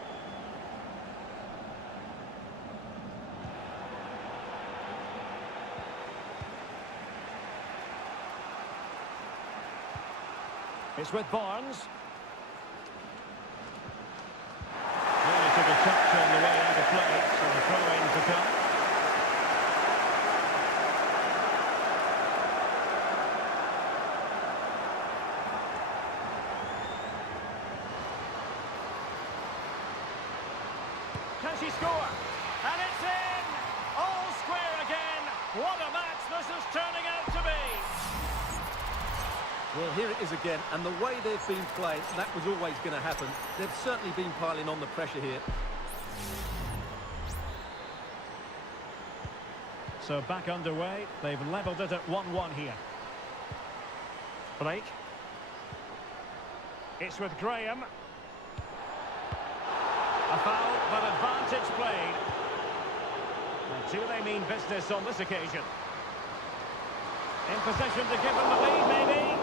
It's with Barnes. Really took a touch on the way out of play, so the throw-in to come. Can she score? And it's in! All square again. What a match this is turning out to be. Well, here it is again, and the way they've been playing, that was always going to happen. They've certainly been piling on the pressure here. So back underway. They've levelled it at 1-1 here. Blake. It's with Graham. A foul, but advantage played. And do they mean business on this occasion? In position to give them the lead, maybe.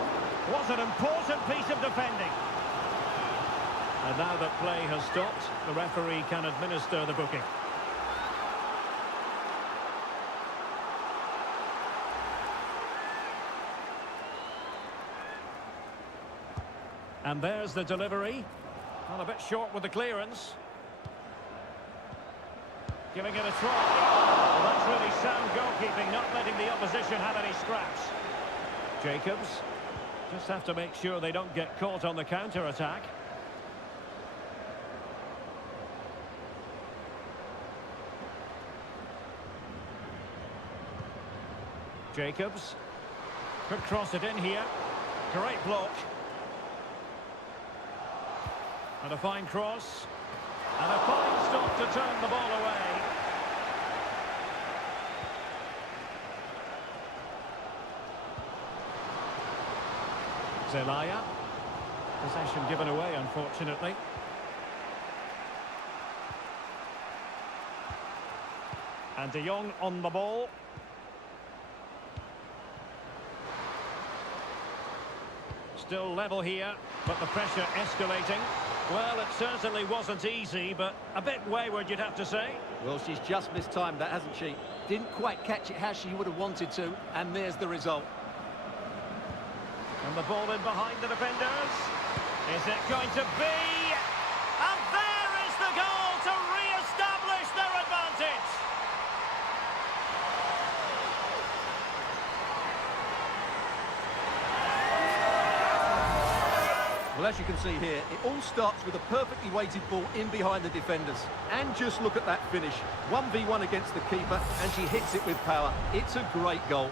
Was an important piece of defending. And now that play has stopped, the referee can administer the booking. And there's the delivery. Well, a bit short with the clearance. Giving it a try. Well, that's really sound goalkeeping, not letting the opposition have any scraps. Jacobs. Just have to make sure they don't get caught on the counter-attack. Jacobs. Could cross it in here. Great block. And a fine cross. And a fine stop to turn the ball away. Zelaya. Possession given away, unfortunately. And De Jong on the ball. Still level here, but the pressure escalating. Well, it certainly wasn't easy, but a bit wayward, you'd have to say. Well, she's just mistimed that, hasn't she? Didn't quite catch it how she would have wanted to, and there's the result. And the ball in behind the defenders. Is it going to be? And there is the goal to re-establish their advantage. Well, as you can see here, it all starts with a perfectly weighted ball in behind the defenders. And just look at that finish. 1v1 against the keeper, and she hits it with power. It's a great goal.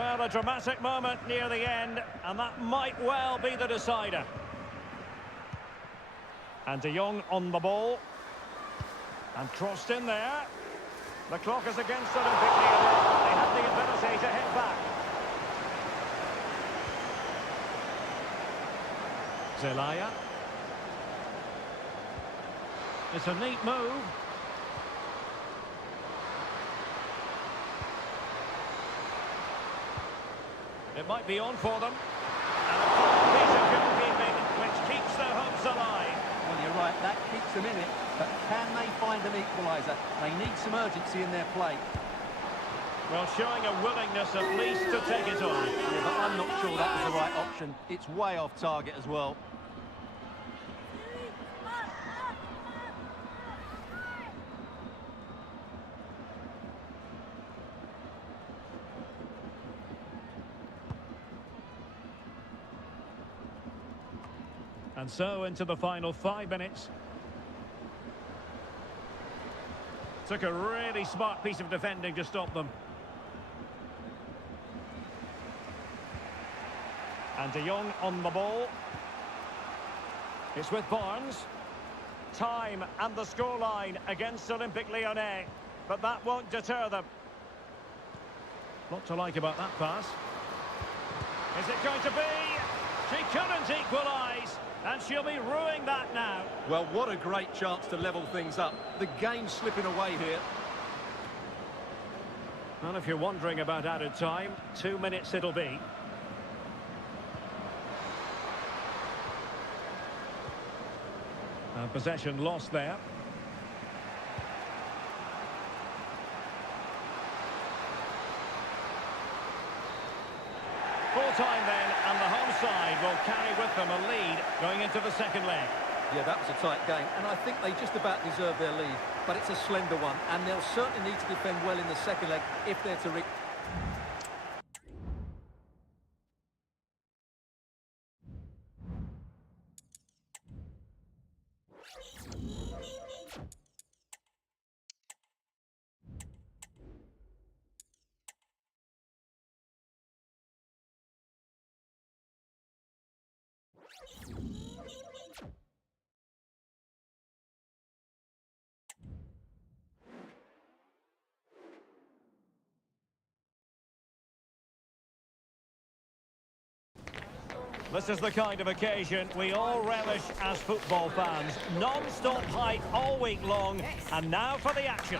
Well, a dramatic moment near the end, and that might well be the decider. And De Jong on the ball. And crossed in there. The clock is against Olympic Lyon. They have the ability to hit back. Zelaya. It's a neat move. It might be on for them. And a fine piece of goalkeeping which keeps their hopes alive. Well, you're right, that keeps them in it. But can they find an equaliser? They need some urgency in their play. Well, showing a willingness at least to take it on. Yeah, but I'm not sure that was the right option. It's way off target as well. And so into the final 5 minutes. Took a really smart piece of defending to stop them. And De Jong on the ball. It's with Barnes. Time and the scoreline against Olympique Lyonnais. But that won't deter them. Lot to like about that pass. Is it going to be? She couldn't equalise. And she'll be ruining that now. Well, what a great chance to level things up. The game's slipping away here. Well, if you're wondering about added time, 2 minutes it'll be. Possession lost there. Full time then, and the home side will carry with them a lead going into the second leg. Yeah, that was a tight game, and I think they just about deserve their lead. But it's a slender one, and they'll certainly need to defend well in the second leg if they're to reach. This is the kind of occasion we all relish as football fans. Non-stop hype all week long, and now for the action.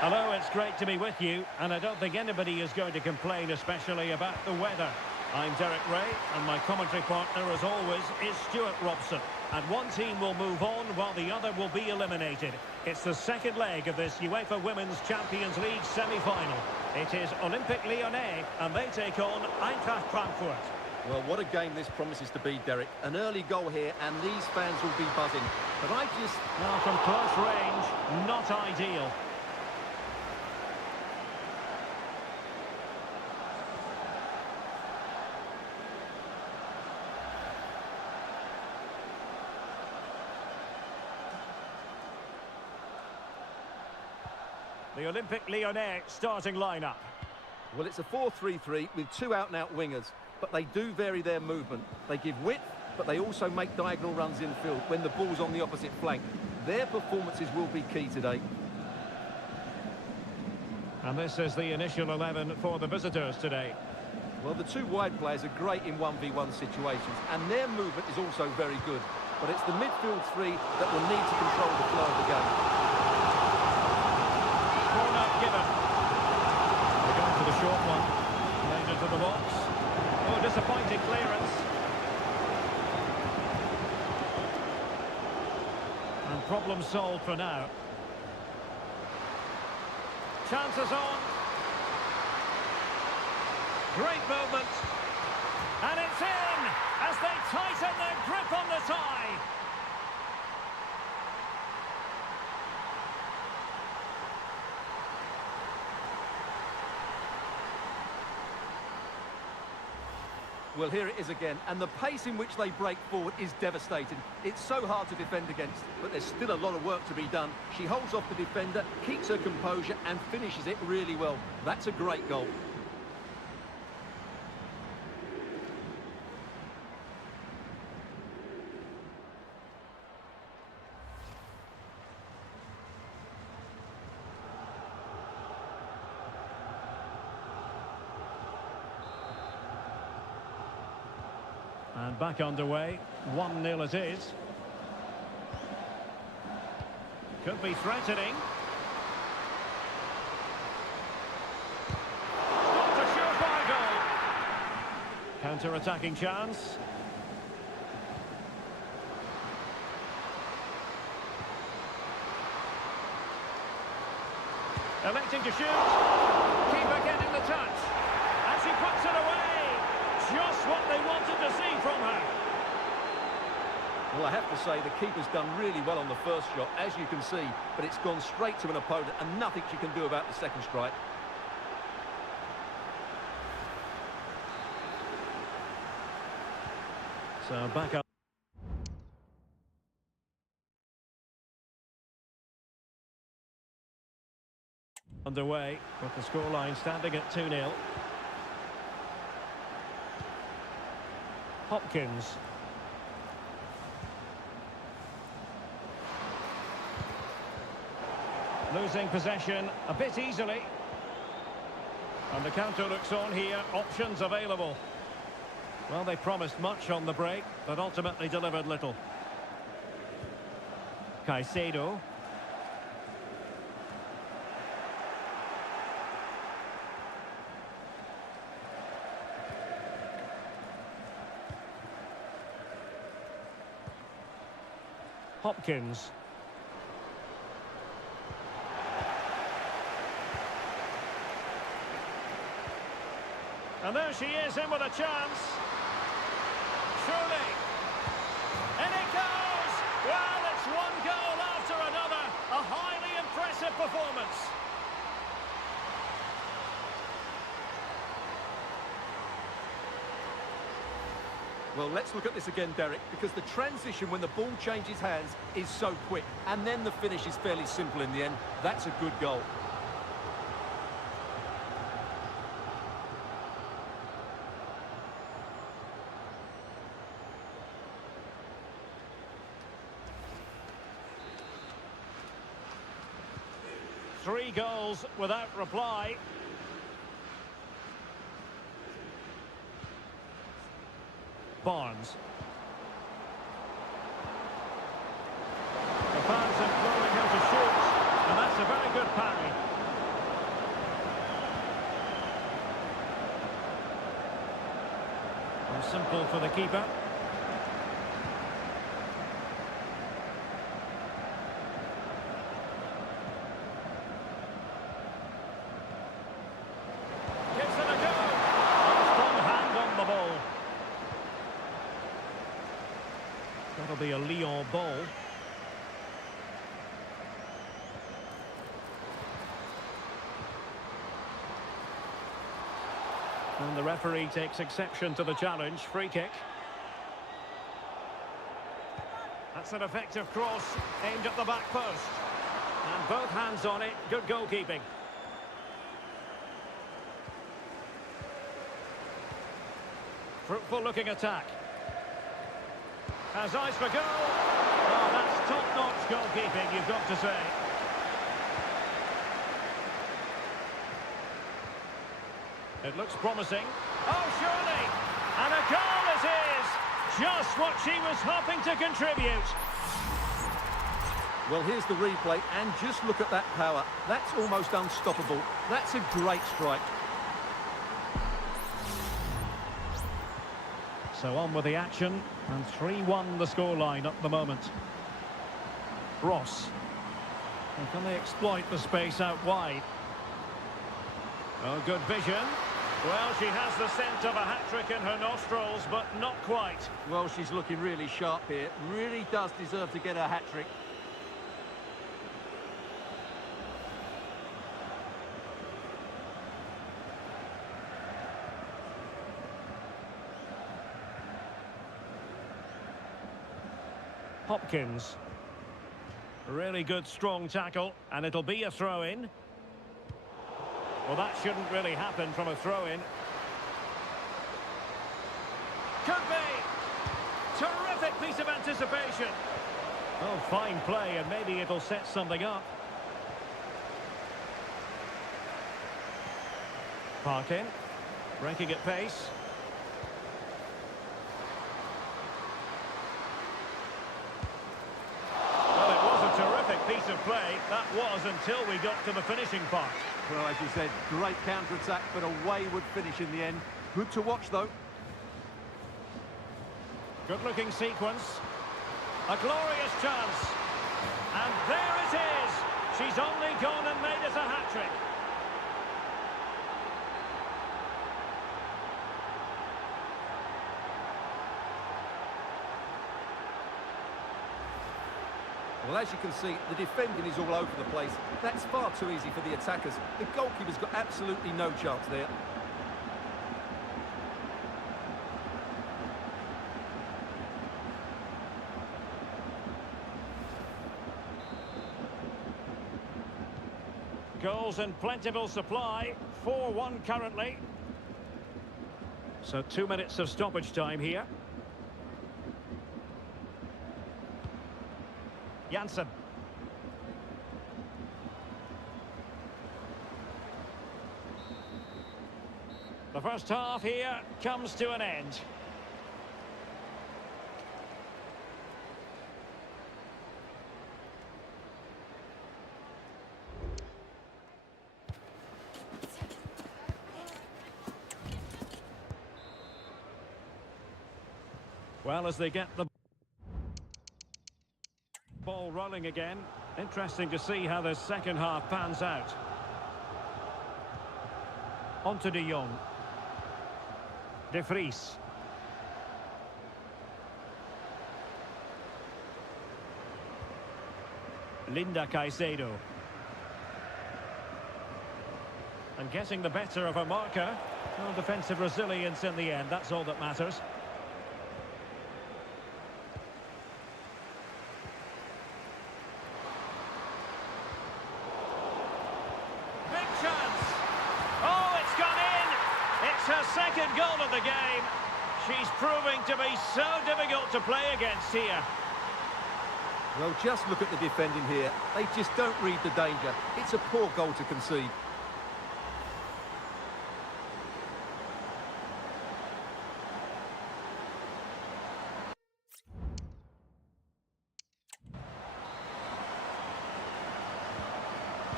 Hello, it's great to be with you, and I don't think anybody is going to complain, especially about the weather. I'm Derek Ray, and my commentary partner, as always, is Stuart Robson. And one team will move on while the other will be eliminated. It's the second leg of this UEFA Women's Champions League semi-final. It is Olympique Lyonnais, and they take on Eintracht Frankfurt. Well, what a game this promises to be, Derek. An early goal here, and these fans will be buzzing. But Well, from close range, not ideal. The Olympique Lyonnais starting lineup. Well, it's a 4-3-3 with two out-and-out wingers, but they do vary their movement. They give width, but they also make diagonal runs infield when the ball's on the opposite flank. Their performances will be key today. And this is the initial 11 for the visitors today. Well, the two wide players are great in 1v1 situations, and their movement is also very good. But it's the midfield three that will need to control the flow of the game. Corner given. They go for the short one. Laid into the box. Oh, disappointing clearance. And problem solved for now. Chances on. Great movement. And it's in as they tighten their grip on the tie. Well, here it is again, and the pace in which they break forward is devastating. It's so hard to defend against, but there's still a lot of work to be done. She holds off the defender, keeps her composure, and finishes it really well. That's a great goal. And back underway, 1-0 it is. Could be threatening. Not a surefire goal. Counter-attacking chance. Electing to shoot. Keeper getting the touch. And she puts it away. Just what they wanted to see from her. Well, I have to say, the keeper's done really well on the first shot, as you can see, but it's gone straight to an opponent and nothing she can do about the second strike. So back up. Underway with the scoreline standing at 2-0. Hopkins. Losing possession a bit easily. And the counter looks on here, options available. Well, they promised much on the break, but ultimately delivered little. Caicedo. Hopkins. And there she is, in with a chance. Surely. And it goes! Well, it's one goal after another. A highly impressive performance. Well, let's look at this again, Derek, because the transition when the ball changes hands is so quick, and then the finish is fairly simple in the end. That's a good goal. Three goals without reply. Barnes. The fans imploring him to shoot, and that's a very good parry. And simple for the keeper. Gives it a go. A strong hand on the ball. That'll be a Lyon ball. And the referee takes exception to the challenge. Free kick. That's an effective cross aimed at the back post. And both hands on it. Good goalkeeping. Fruitful looking attack. Has eyes for goal. Oh, that's top-notch goalkeeping, you've got to say. It looks promising. Oh, surely! And a goal it is! Just what she was hoping to contribute. Well, here's the replay, and just look at that power. That's almost unstoppable. That's a great strike. So on with the action, and 3-1 the scoreline at the moment. Ross. And can they exploit the space out wide? Oh, good vision. Well, she has the scent of a hat-trick in her nostrils, but not quite. Well, she's looking really sharp here. Really does deserve to get a hat-trick. Hopkins. Really good, strong tackle, and it'll be a throw-in. Well, that shouldn't really happen from a throw-in. Could be! Terrific piece of anticipation. Oh, fine play, and maybe it'll set something up. Parkin, breaking at pace. Well, it was a terrific piece of play. That was until we got to the finishing part. Well, as you said, great counter-attack, but a wayward finish in the end. Good to watch, though. Good-looking sequence. A glorious chance. And there it is. She's only gone and made it a hat-trick. Well, as you can see, the defending is all over the place. That's far too easy for the attackers. The goalkeeper's got absolutely no chance there. Goals in plentiful supply. 4-1 currently. So 2 minutes of stoppage time here. Janssen. The first half here comes to an end. Well, as they get the ball rolling again, interesting to see how the second half pans out. On to De Jong. De Vries. Linda Caicedo. And getting the better of a marker. Well, defensive resilience in the end, that's all that matters. Her second goal of the game. She's proving to be so difficult to play against here. Well, just look at the defending here. They just don't read the danger. It's a poor goal to concede.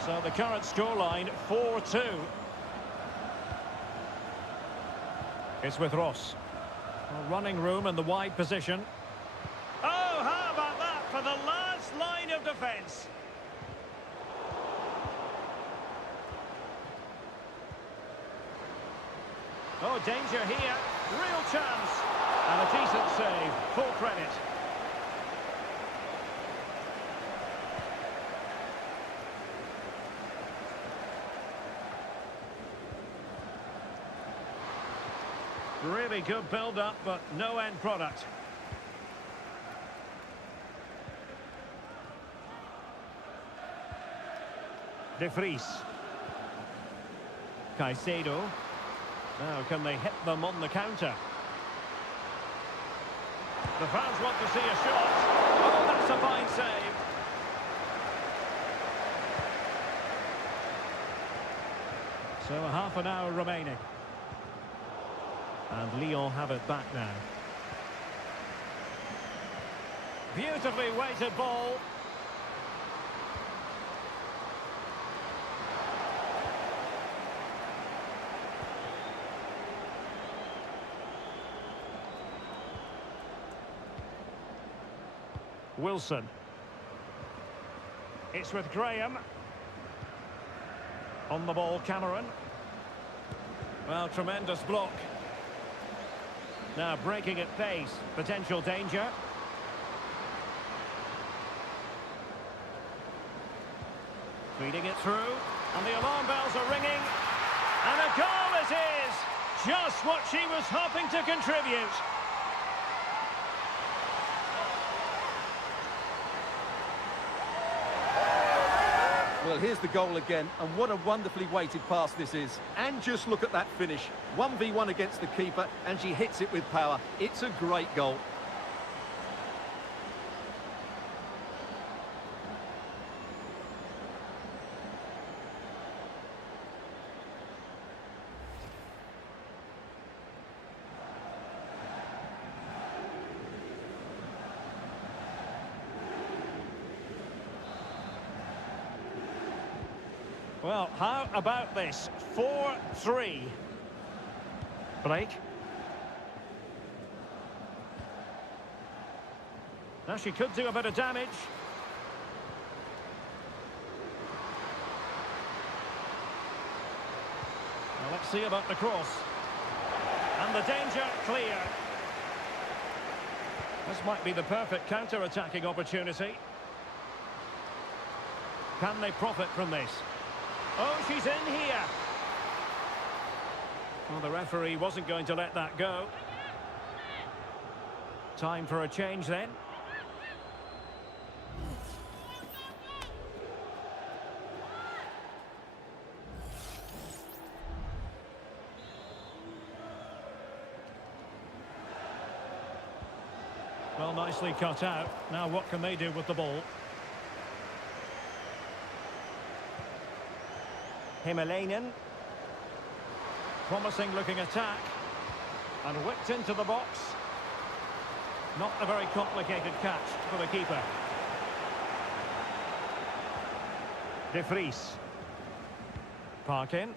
So the current scoreline, 4-2. It's with Ross. Well, running room in the wide position. Oh, how about that for the last line of defence? Oh, danger here. Real chance. And a decent save. Full credit. Really good build-up, but no end product. De Vries. Caicedo. Now, can they hit them on the counter? The fans want to see a shot. Oh, that's a fine save. So a half an hour remaining. And Lyon have it back now. Beautifully weighted ball. Wilson. It's with Graham. On the ball, Cameron. Well, tremendous block. Now breaking at pace, potential danger. Feeding it through, and the alarm bells are ringing. And a goal it is! Just what she was hoping to contribute. Well, here's the goal again, and what a wonderfully weighted pass this is. And just look at that finish. 1v1 against the keeper, and she hits it with power. It's a great goal. Well, how about this? 4-3. Blake. Now she could do a bit of damage. Well, let's see about the cross. And the danger clear. This might be the perfect counter-attacking opportunity. Can they profit from this? Oh, she's in here. Well, the referee wasn't going to let that go. Time for a change then. Well, nicely cut out. Now what can they do with the ball? Himalainen. Promising looking attack. And whipped into the box. Not a very complicated catch for the keeper. De Vries. Parkin.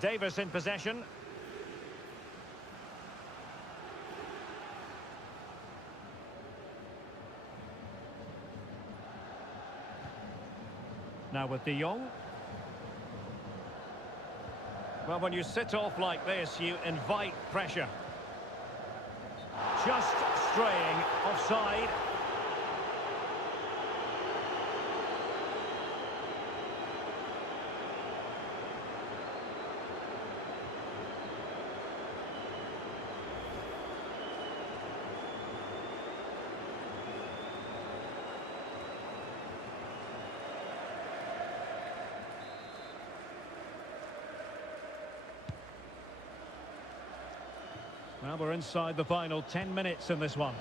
Davis in possession. Now with De Jong. Well, when you sit off like this, you invite pressure. Just straying offside. Well, we're inside the final 10 minutes in this one.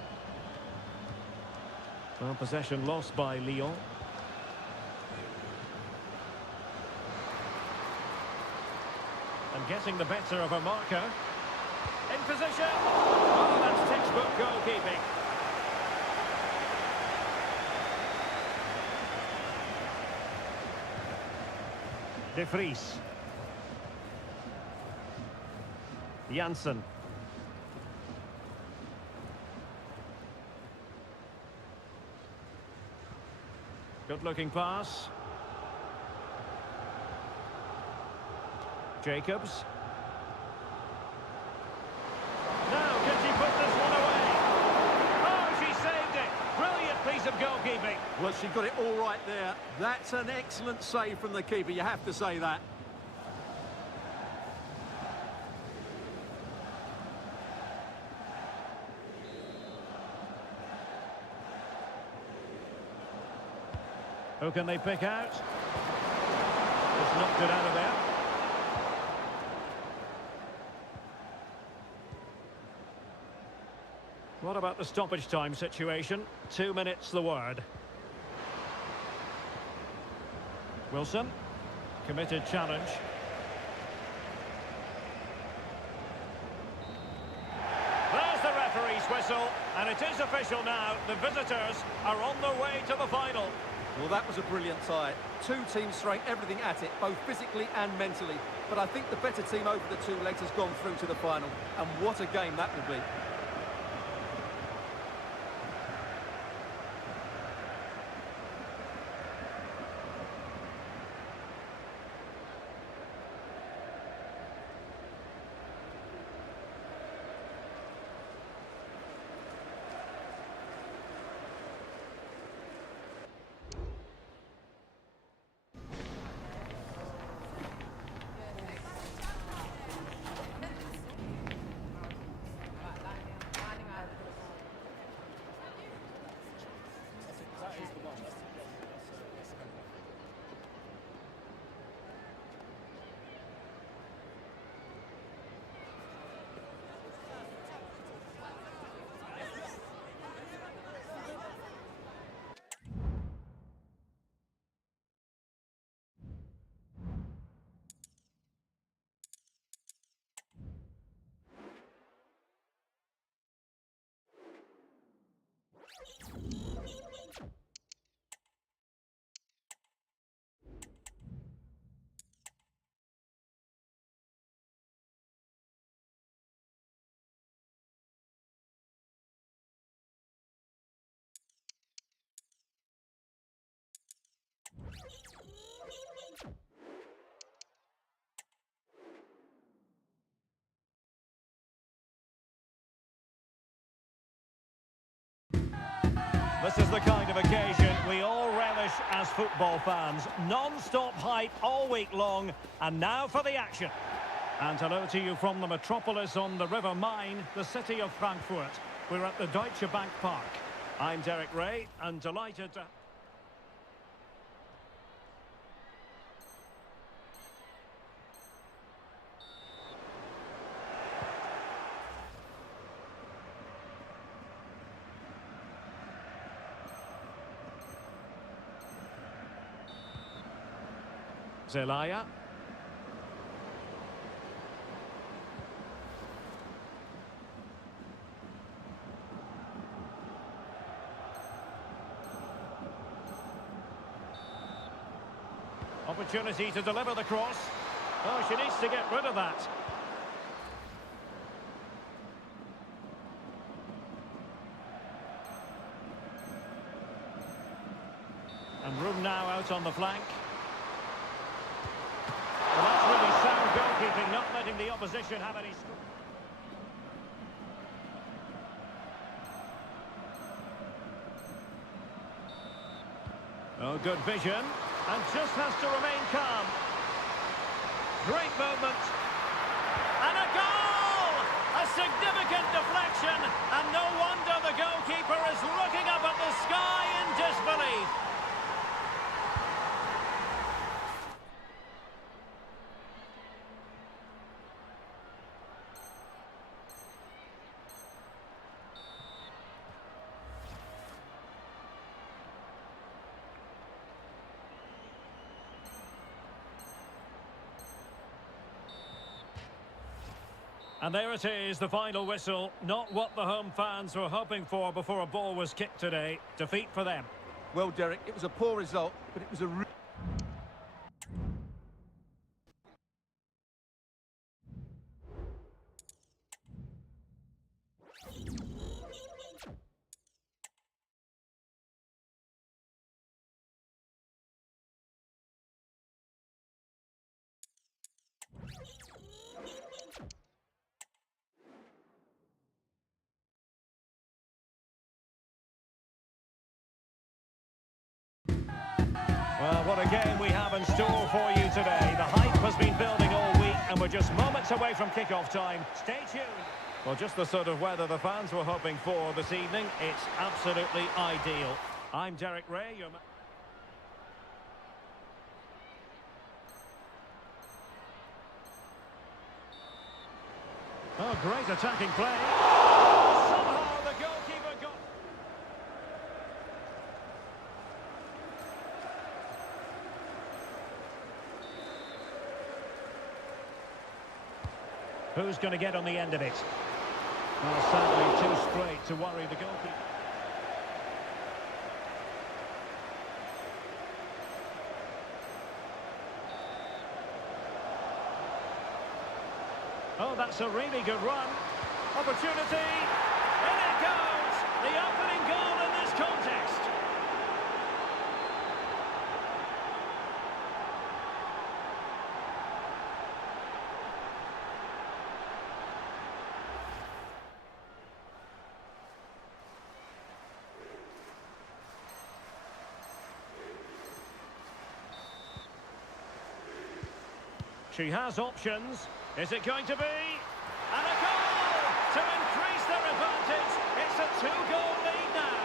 Well, possession lost by Lyon. And getting the better of a marker. In position! Oh, that's textbook goalkeeping. De Vries. Janssen. Good-looking pass. Jacobs. Now, can she put this one away? Oh, she saved it. Brilliant piece of goalkeeping. Well, she got it all right there. That's an excellent save from the keeper, you have to say that. Who can they pick out? Just knocked it out of there. What about the stoppage time situation? 2 minutes the word. Wilson. Committed challenge. There's the referee's whistle. And it is official now. The visitors are on their way to the final. Well, that was a brilliant tie. Two teams throwing everything at it, both physically and mentally. But I think the better team over the two legs has gone through to the final. And what a game that will be. This is the kind of occasion we all relish as football fans. Non-stop hype all week long, and now for the action. And hello to you from the metropolis on the River Main, the city of Frankfurt. We're at the Deutsche Bank Park. I'm Derek Ray, and delighted to... Zelaya. Opportunity to deliver the cross. Oh, she needs to get rid of that. And room now out on the flank. Well, that's really sound goalkeeping, not letting the opposition have any... Oh, good vision. And just has to remain calm. Great movement. And a goal! A significant deflection. And no wonder the goalkeeper is looking up at the sky in disbelief. And there it is, the final whistle. Not what the home fans were hoping for before a ball was kicked today. Defeat for them. Well, Derek, it was a poor result, but it was a... Well, what a game we have in store for you today. The hype has been building all week, and we're just moments away from kickoff time. Stay tuned. Well, just the sort of weather the fans were hoping for this evening. It's absolutely ideal. I'm Derek Ray. Oh, great attacking play. Somehow the goalkeeper got... Who's going to get on the end of it? Well, sadly, too straight to worry the goalkeeper. Oh, that's a really good run. Opportunity. In it goes. The opening goal in this contest. She has options. Is it going to be? And a goal to increase their advantage. It's a two-goal lead now.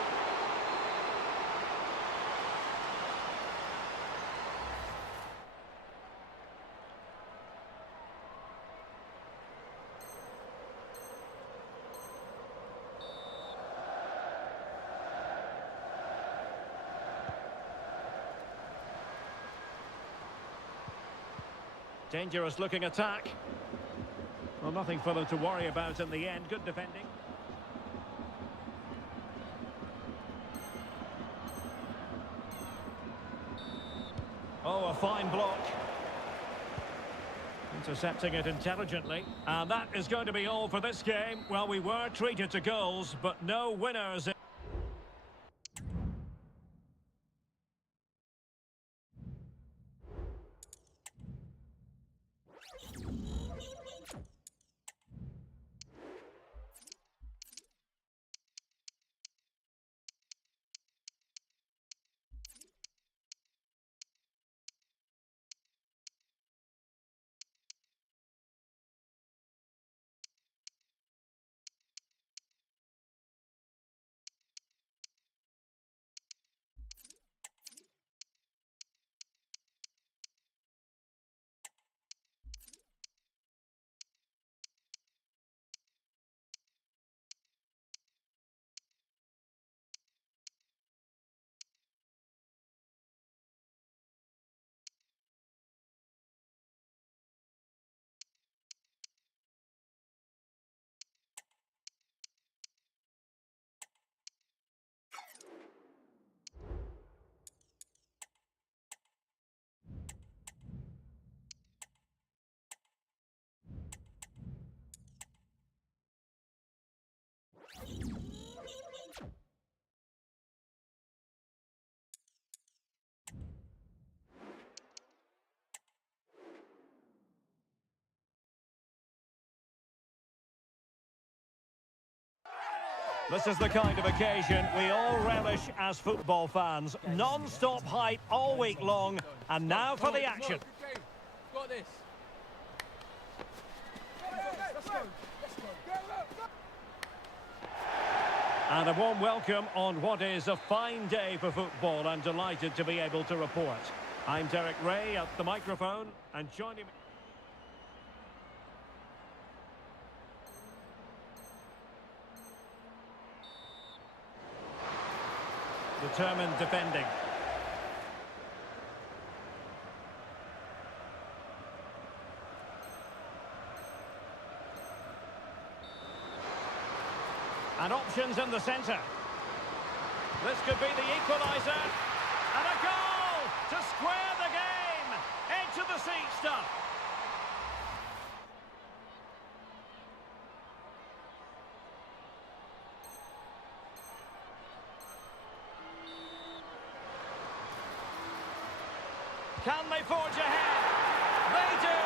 Dangerous looking attack. Well, nothing for them to worry about in the end. Good defending. Oh, a fine block. Intercepting it intelligently. And that is going to be all for this game. Well, we were treated to goals, but no winners. This is the kind of occasion we all relish as football fans. Non-stop hype all week long, and now for the action. Got this. And a warm welcome on what is a fine day for football. I'm delighted to be able to report. I'm Derek Ray at the microphone, and joining me... Determined defending. And options in the centre. This could be the equaliser. And a goal to square the game. Edge of the seat stuff. Can they forge ahead? They do.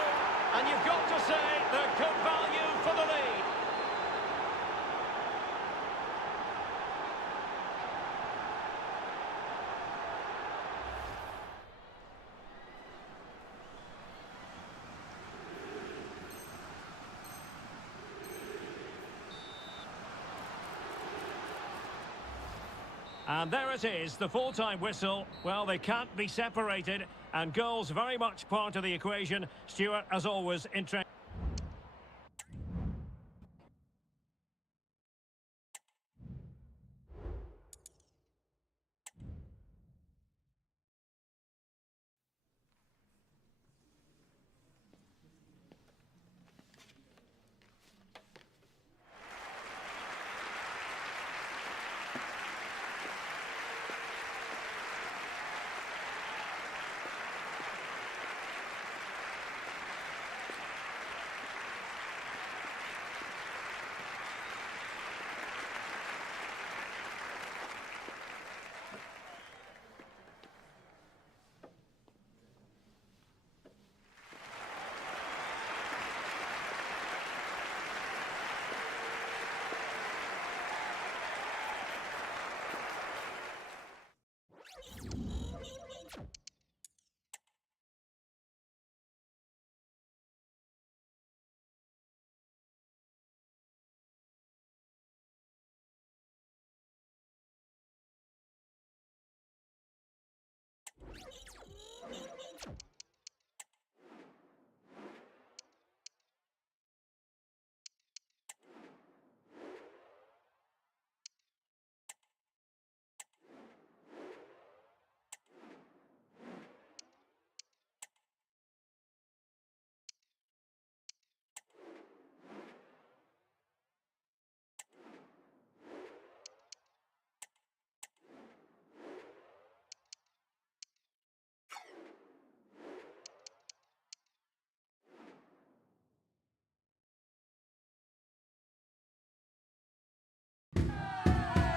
And you've got to say they're good value for the lead. And there it is, the full-time whistle. Well, they can't be separated, and goals very much part of the equation. Stuart, as always, interesting.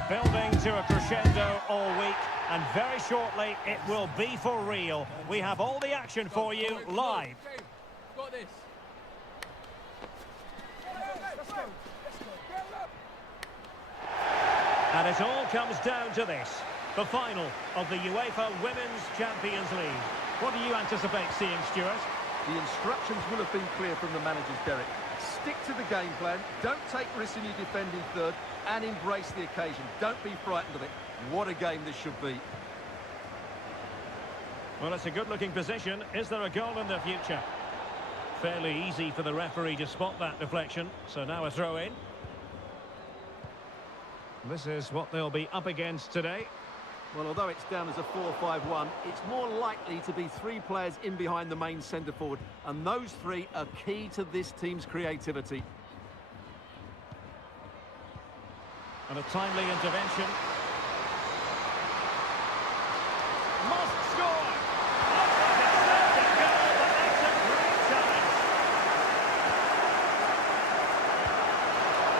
Building to a crescendo all week, and very shortly it will be for real. We have all the action for you live. Got this. And it all comes down to this, the final of the UEFA Women's Champions League. What do you anticipate seeing, Stuart? The instructions will have been clear from the managers, Derek. Stick to the game plan, don't take risks in your defending third, and embrace the occasion. Don't be frightened of it. What a game this should be. Well, it's a good-looking position. Is there a goal in the future? Fairly easy for the referee to spot that deflection. So now a throw-in. This is what they'll be up against today. Well, although it's down as a 4-5-1, it's more likely to be three players in behind the main centre-forward. And those three are key to this team's creativity. And a timely intervention. Must score! Looks like a certain goal, but that's a great challenge.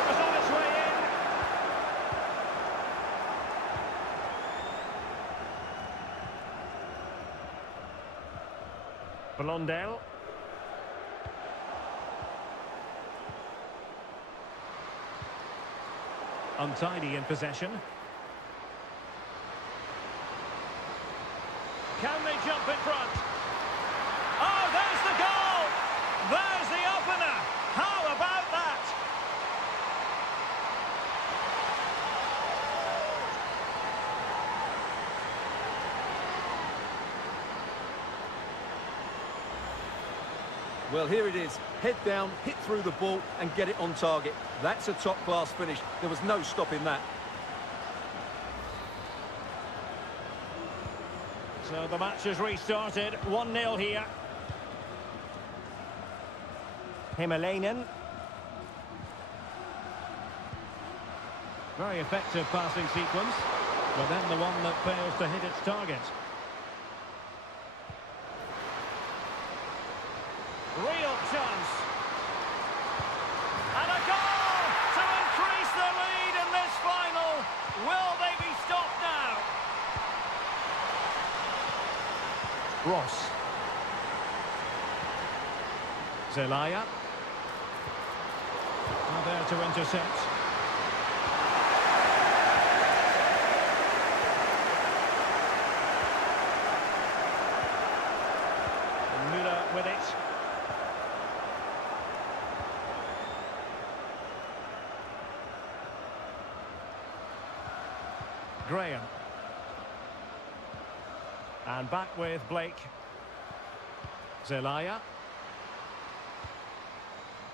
It was on its way in. Blondell. Untidy in possession. Can they jump in front? Oh, there's the goal! There's the opener! How about that? Well, here it is. Head down, hit through the ball and get it on target. That's a top-class finish. There was no stopping that. So the match has restarted. 1-0 here. Himalainen. Very effective passing sequence, but then the one that fails to hit its target. Real chance. And a goal to increase the lead in this final. Will they be stopped now? Ross. Zelaya. Now there to intercept. Müller with it. Graham. And back with Blake. Zelaya.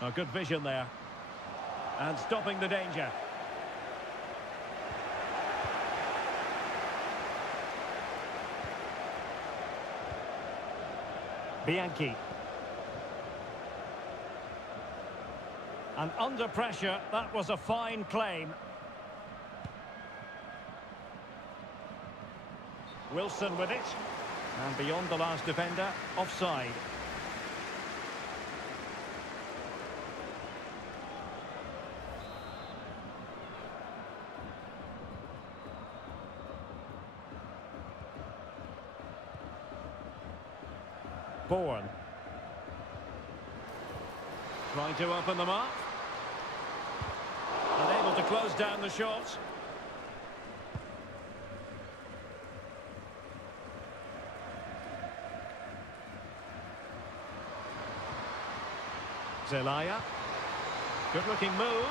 A good vision there. And stopping the danger. Bianchi. And under pressure, that was a fine claim. Wilson with it. And beyond the last defender, offside. Bourne. Trying to open them up. Unable to close down the shot. Zelaya. Good-looking move.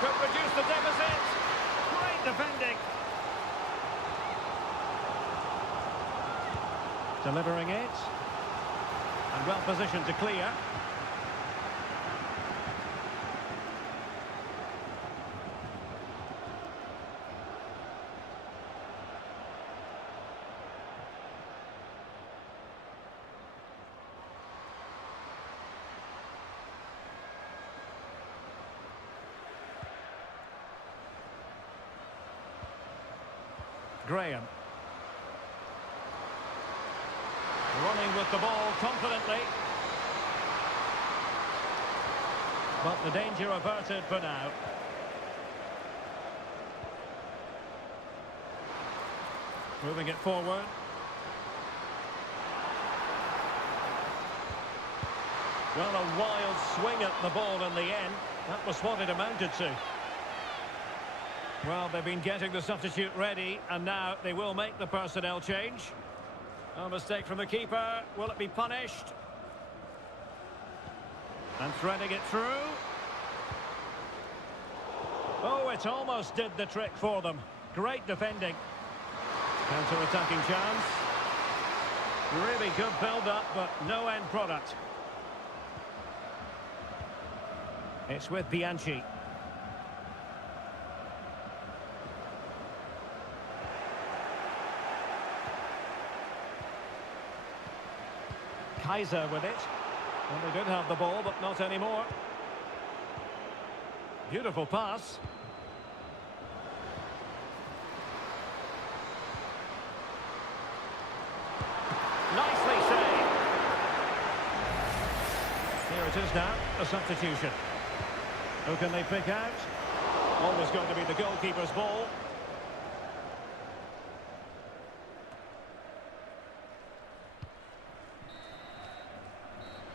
Could reduce the deficit. Great defending. Delivering it. And well positioned to clear. Graham. Running with the ball confidently. But the danger averted for now. Moving it forward. Well, a wild swing at the ball in the end. That was what it amounted to. Well, they've been getting the substitute ready, and now they will make the personnel change. A mistake from the keeper. Will it be punished? And threading it through. Oh, it almost did the trick for them. Great defending. Counter-attacking chance. Really good build-up, but no end product. It's with Bianchi. Kaiser with it. Well, they did have the ball, but not anymore. Beautiful pass. Nicely saved. Here it is now, a substitution. Who can they pick out? Always going to be the goalkeeper's ball.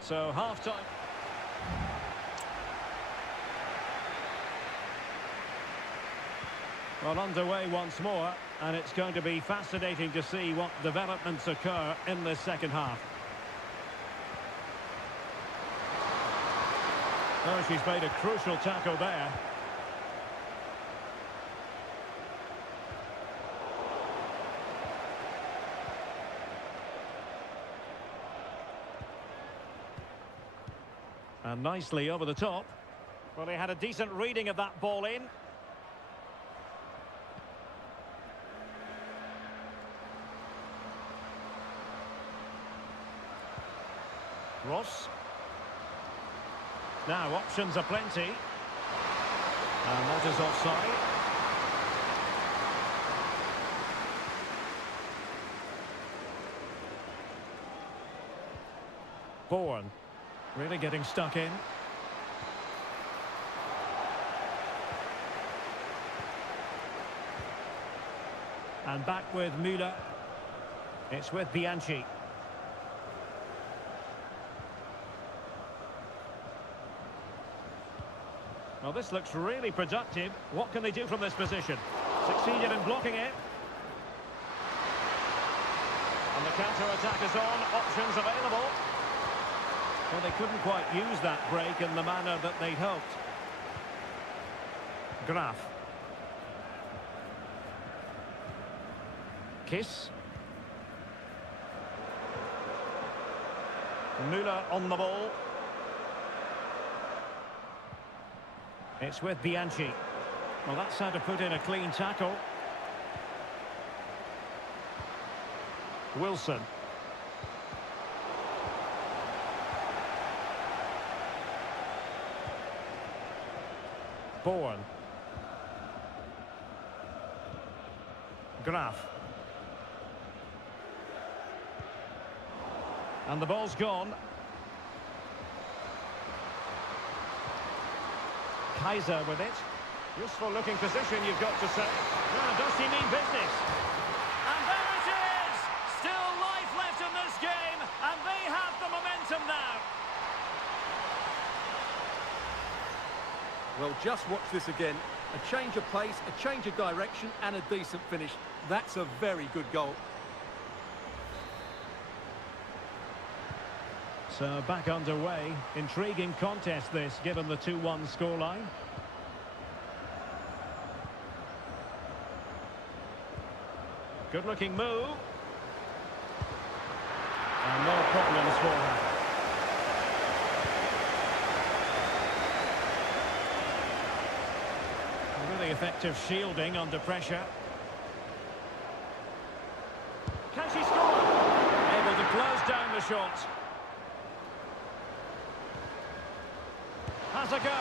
So, half-time. Well, underway once more, and it's going to be fascinating to see what developments occur in this second half. Oh, she's made a crucial tackle there. And nicely over the top. Well, he had a decent reading of that ball in. Ross. Now, options are plenty. And that is offside. Bourne. Really getting stuck in. And back with Müller. It's with Bianchi. Well, this looks really productive. What can they do from this position? Succeeded in blocking it. And the counter-attack is on. Options available. Well, they couldn't quite use that break in the manner that they'd hoped. Graf. Kiss. Müller on the ball. It's with Bianchi. Well, that's how to put in a clean tackle. Wilson. Bourne. Graf. And the ball's gone. Kaiser with it. Useful looking position, you've got to say. Now, does he mean business? And there it is! Still life left in this game, and they have the momentum now. Well, just watch this again. A change of pace, a change of direction, and a decent finish. That's a very good goal. So back underway. Intriguing contest this, given the 2-1 scoreline. Good looking move. And no problems for her. Really effective shielding under pressure. Can she score? Able to close down the shot. Has a go.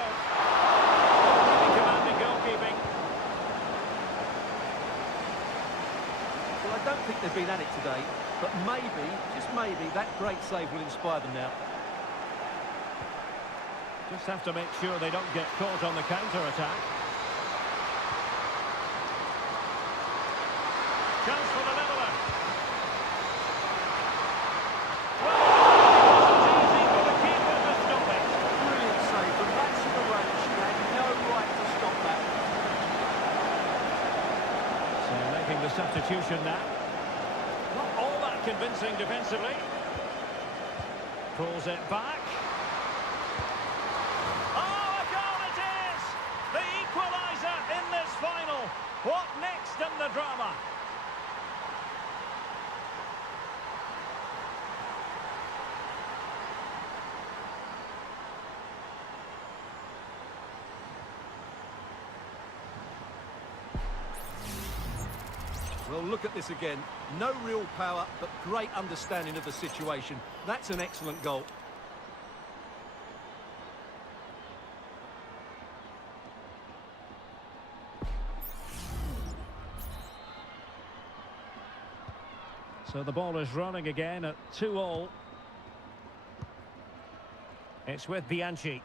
Really commanding goalkeeping. Well, I don't think they've been at it today, but maybe, just maybe, that great save will inspire them now. Just have to make sure they don't get caught on the counter-attack. Chance for the leveller. Substitution now. Not all that convincing defensively. Pulls it back. Oh, a goal it is! The equaliser in this final. What next in the drama? Well, look at this again. No real power, but great understanding of the situation. That's an excellent goal. So the ball is running again at 2-2. It's with Bianchi.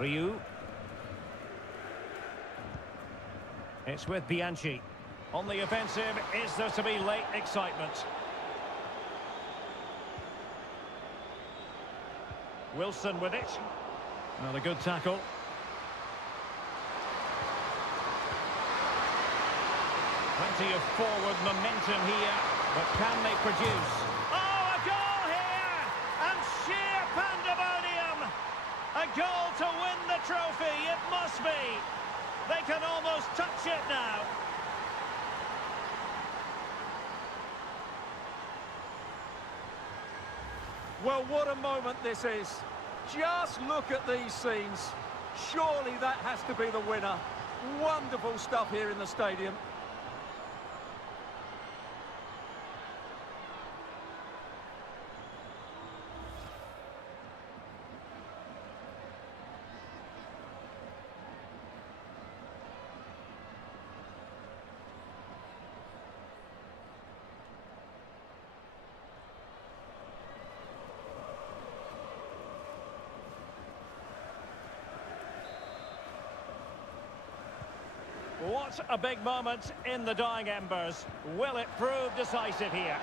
Ryu. It's with Bianchi. On the offensive, is there to be late excitement? Wilson with it. Well, a good tackle. Plenty of forward momentum here, but can they produce? Oh, a goal here! And sheer pandemonium! A goal to win the trophy, it must be! They can almost touch it now. Well, what a moment this is. Just look at these scenes. Surely that has to be the winner. Wonderful stuff here in the stadium. What a big moment in the dying embers. Will it prove decisive here?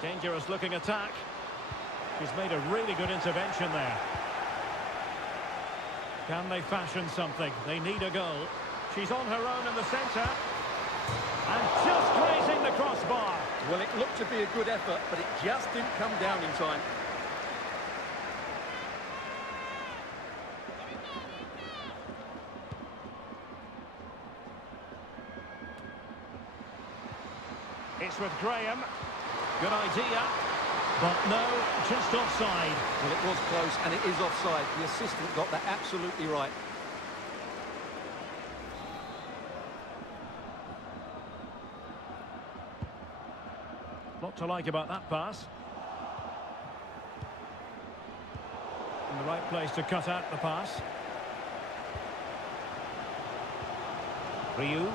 Dangerous looking attack. She's made a really good intervention there. Can they fashion something? They need a goal. She's on her own in the centre. And just grazing the crossbar. Well, it looked to be a good effort, but it just didn't come down in time. It's with Graham. Good idea. But no, just offside. Well, it was close, and it is offside. The assistant got that absolutely right. Lot to like about that pass. In the right place to cut out the pass. Ryu.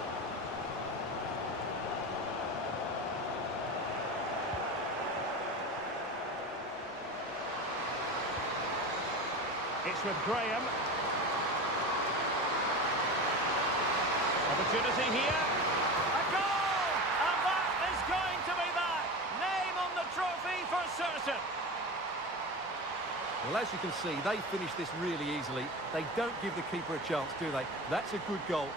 It's with Graham. Opportunity here. A goal! And that is going to be that. Name on the trophy for certain. Well, as you can see, they finish this really easily. They don't give the keeper a chance, do they? That's a good goal.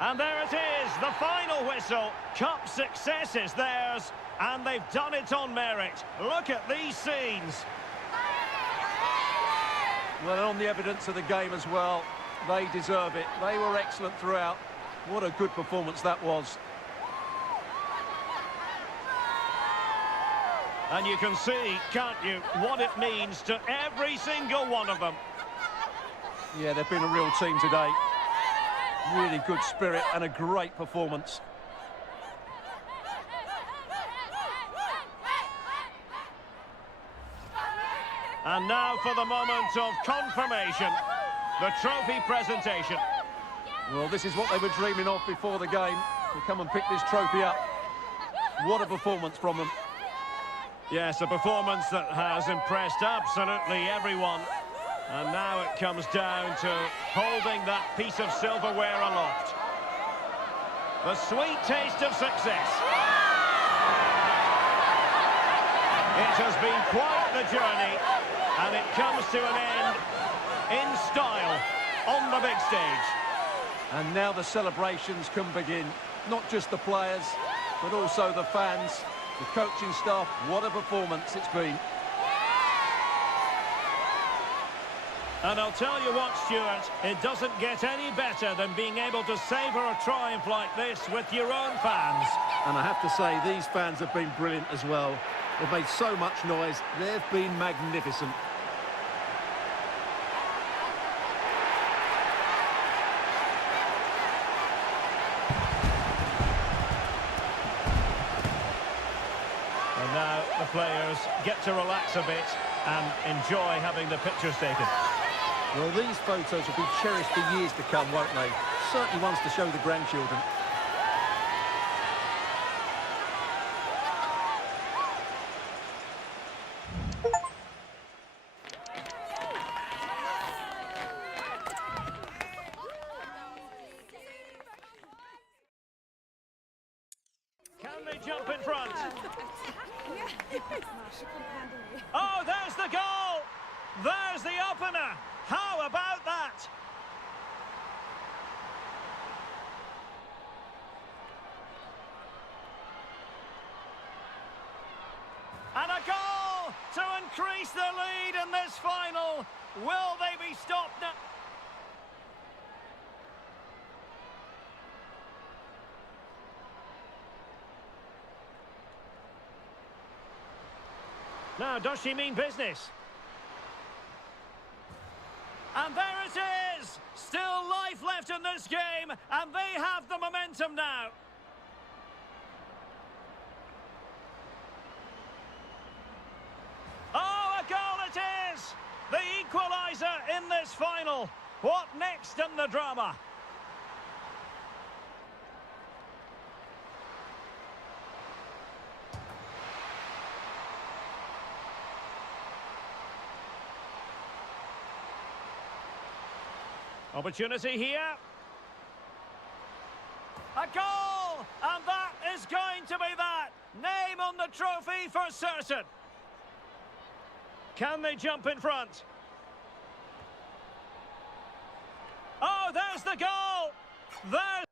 And there it is, the final whistle. Cup success is theirs, and they've done it on merit. Look at these scenes. Well, and on the evidence of the game as well, they deserve it. They were excellent throughout. What a good performance that was. And you can see, can't you, what it means to every single one of them. Yeah, they've been a real team today. Really good spirit and a great performance. And now for the moment of confirmation, the trophy presentation. Well, this is what they were dreaming of before the game, to come and pick this trophy up. What a performance from them. Yes, a performance that has impressed absolutely everyone. And now it comes down to holding that piece of silverware aloft. The sweet taste of success. It has been quite the journey, and it comes to an end in style on the big stage. And now the celebrations can begin. Not just the players, but also the fans, the coaching staff. What a performance it's been. And I'll tell you what, Stuart, it doesn't get any better than being able to savour a triumph like this with your own fans. And I have to say, these fans have been brilliant as well. They've made so much noise. They've been magnificent. And now the players get to relax a bit and enjoy having the pictures taken. Well, these photos will be cherished for years to come, won't they? Certainly ones to show the grandchildren. Can they jump in front? Yeah. Oh, there's the goal! There's the opener! How about that? And a goal to increase the lead in this final. Will they be stopped now? Now, does she mean business? And there it is! Still life left in this game, and they have the momentum now. Oh, a goal it is! The equaliser in this final. What next in the drama? Opportunity here. A goal! And that is going to be that. Name on the trophy for certain. Can they jump in front? Oh, there's the goal! There's...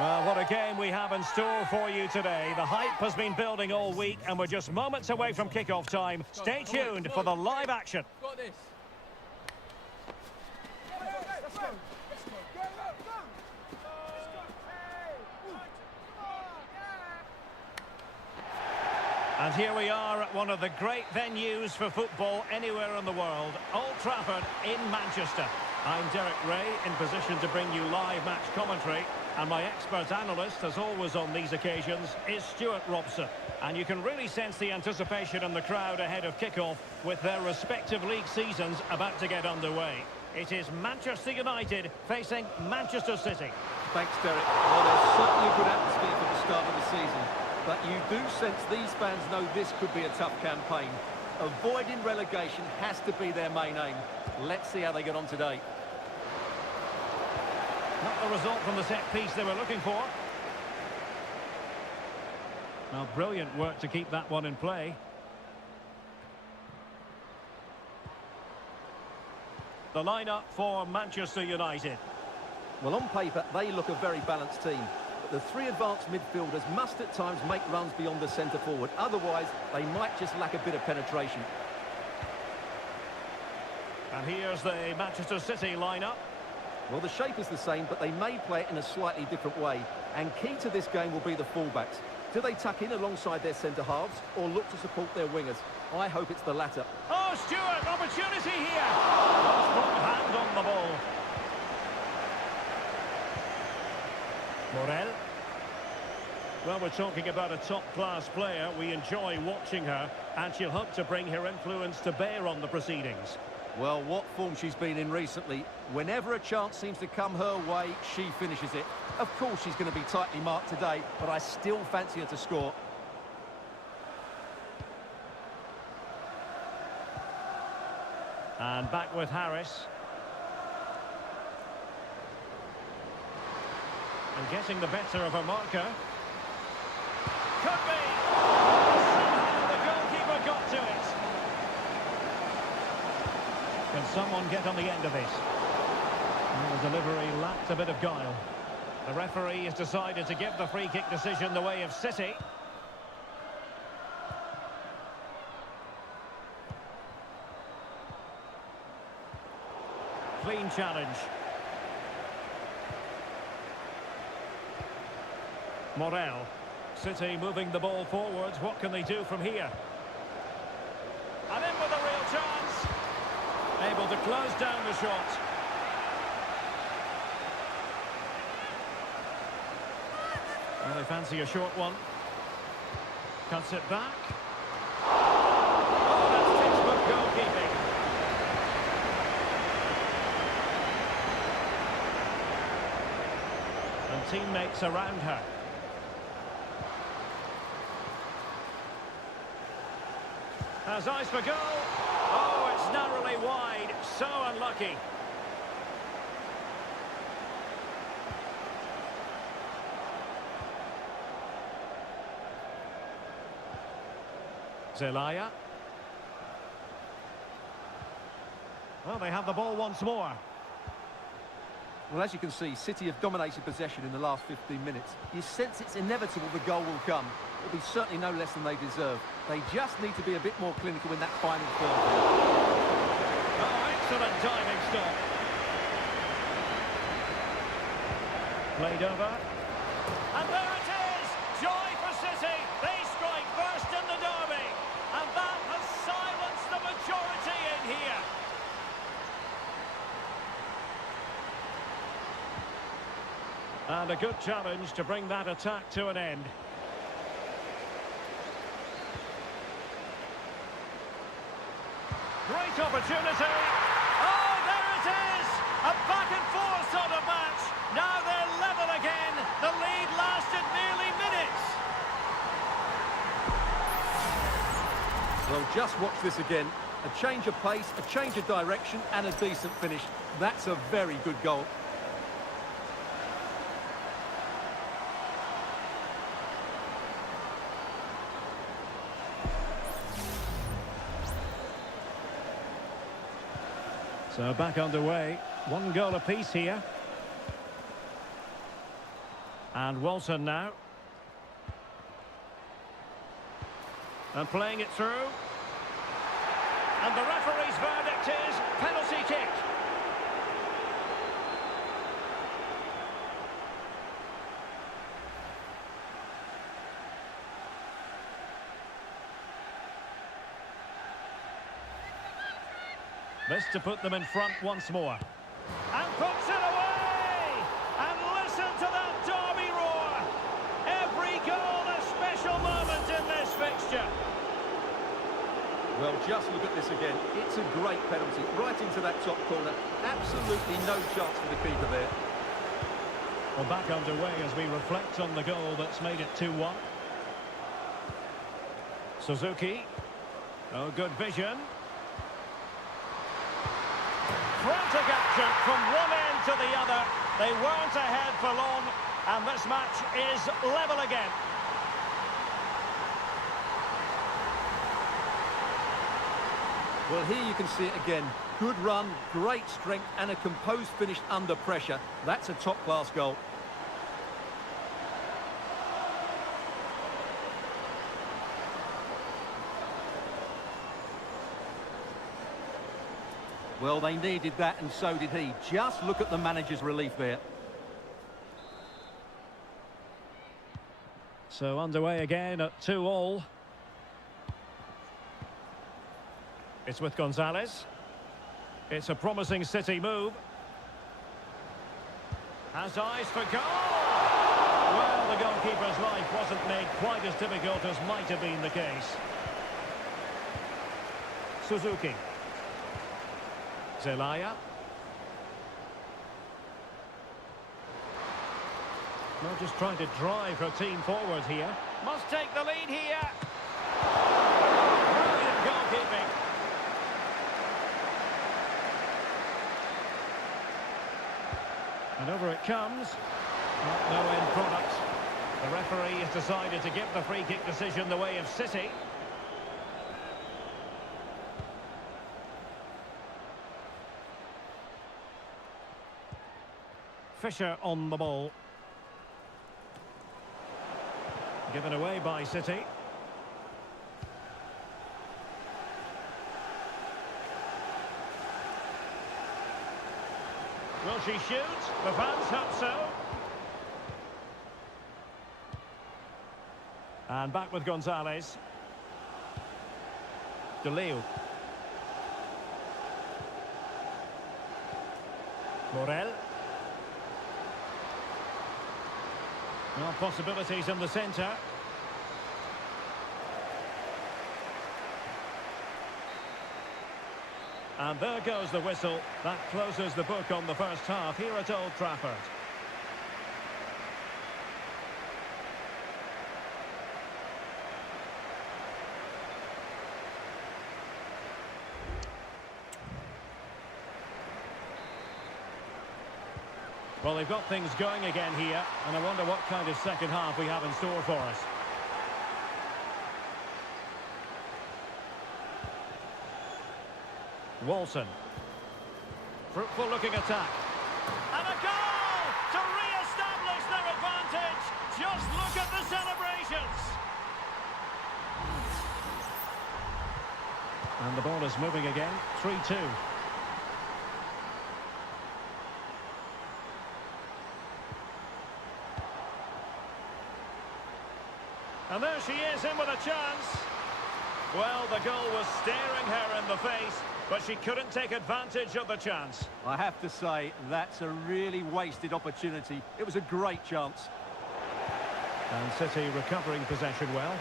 Well, what a game we have in store for you today. The hype has been building all week, and we're just moments away from kickoff time. Stay tuned for the live action. Got this. And here we are at one of the great venues for football anywhere in the world, Old Trafford in Manchester. I'm Derek Ray, in position to bring you live match commentary, and my expert analyst, as always on these occasions, is Stuart Robson. And you can really sense the anticipation in the crowd ahead of kickoff, with their respective league seasons about to get underway. It is Manchester United facing Manchester City. Thanks, Derek. Well, there's certainly a good atmosphere for the start of the season, but you do sense these fans know this could be a tough campaign. Avoiding relegation has to be their main aim. Let's see how they get on today. Not the result from the set piece they were looking for. Now, brilliant work to keep that one in play. The lineup for Manchester United. Well, on paper, they look a very balanced team. But the three advanced midfielders must at times make runs beyond the centre-forward. Otherwise, they might just lack a bit of penetration. And here's the Manchester City lineup. Well, the shape is the same, but they may play it in a slightly different way. And key to this game will be the fullbacks. Do they tuck in alongside their centre-halves or look to support their wingers? I hope it's the latter. Oh, Stuart, opportunity here! Strong hand on the ball. Morel. Well, we're talking about a top-class player. We enjoy watching her, and she'll hope to bring her influence to bear on the proceedings. Well, what form she's been in recently. Whenever a chance seems to come her way, she finishes it. Of course, she's going to be tightly marked today, but I still fancy her to score. And back with Harris. And getting the better of her marker. Could be! Somehow the goalkeeper got to it. Can someone get on the end of this? Well, the delivery lacked a bit of guile. The referee has decided to give the free kick decision the way of City. Clean challenge. Morel. City moving the ball forwards. What can they do from here? And in with a real chance. Able to close down the shot. Well, they fancy a short one. Cuts it back. Oh, that's textbook goalkeeping. And teammates around her. Has eyes for goal. Oh, it's narrowly wide. So unlucky. Zelaya. Well, they have the ball once more. Well, as you can see, City have dominated possession in the last 15 minutes. You sense it's inevitable the goal will come. It'll be certainly no less than they deserve. They just need to be a bit more clinical in that final third. Oh, excellent diving stop. Played over. And there it is! Joy for City! They strike first in the derby. And that has silenced the majority in here. And a good challenge to bring that attack to an end. Great opportunity. Oh, there it is! A back-and-forth sort of match. Now they're level again. The lead lasted nearly minutes. Well, just watch this again. A change of pace, a change of direction, and a decent finish. That's a very good goal. So back underway. One goal apiece here. And Wilson now. And playing it through. And the referee's verdict is penalty kick. This to put them in front once more. And puts it away! And listen to that derby roar! Every goal a special moment in this fixture. Well, just look at this again. It's a great penalty, right into that top corner. Absolutely no chance for the keeper there. Well, back underway as we reflect on the goal that's made it 2-1. Suzuki. Oh, good vision. Frantic action from one end to the other. They weren't ahead for long, and this match is level again. Well, here you can see it again. Good run, great strength, and a composed finish under pressure. That's a top-class goal. Well, they needed that, and so did he. Just look at the manager's relief there. So underway again at 2-2. It's with Gonzalez. It's a promising City move. Has eyes for goal! Well, the goalkeeper's life wasn't made quite as difficult as might have been the case. Suzuki. Zelaya. Well, just trying to drive her team forward here. Must take the lead here. Brilliant goalkeeping. And over it comes. No end product. The referee has decided to give the free kick decision the way of City. Fisher on the ball. Given away by City. Will she shoot? The fans hope so. And back with Gonzalez. De Leo. Morel. Well, possibilities in the centre. And there goes the whistle. That closes the book on the first half here at Old Trafford. Well, they've got things going again here, and I wonder what kind of second half we have in store for us. Wilson. Fruitful looking attack. And a goal to re-establish their advantage. Just look at the celebrations. And the ball is moving again. 3-2. And there she is, in with a chance. Well, the goal was staring her in the face, but she couldn't take advantage of the chance. I have to say, that's a really wasted opportunity. It was a great chance. And City recovering possession well.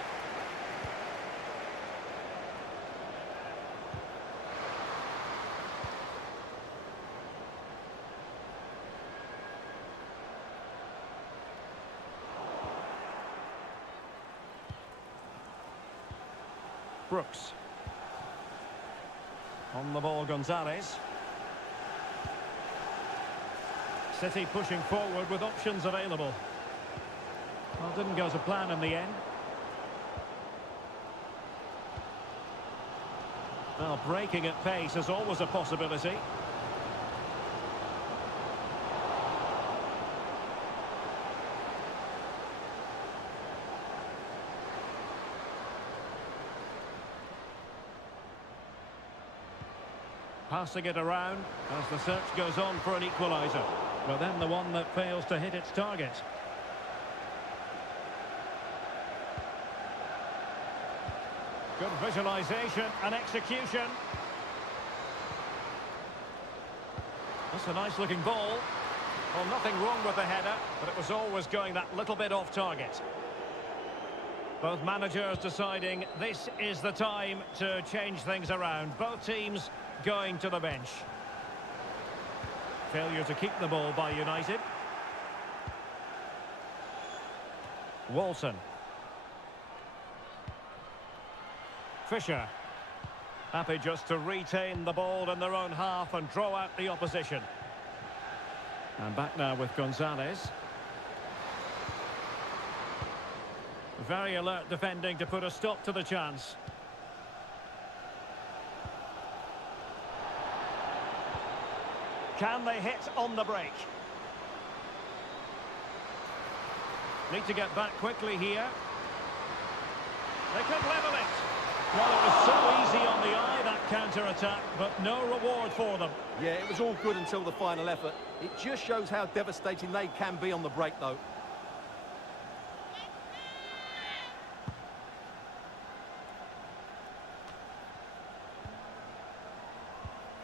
Brooks. On the ball, Gonzalez. City pushing forward with options available. Well, didn't go to plan in the end. Well, breaking at pace is always a possibility. Passing it around as the search goes on for an equaliser. But then the one that fails to hit its target. Good visualisation and execution. That's a nice looking ball. Well, nothing wrong with the header, but it was always going that little bit off target. Both managers deciding this is the time to change things around. Both teams going to the bench. Failure to keep the ball by United. Walton. Fisher. Happy just to retain the ball in their own half and draw out the opposition. And back now with Gonzalez. Very alert defending to put a stop to the chance. Can they hit on the break? Need to get back quickly here. They could level it. Well, it was so easy on the eye, that counter-attack, but no reward for them. Yeah, it was all good until the final effort. It just shows how devastating they can be on the break, though.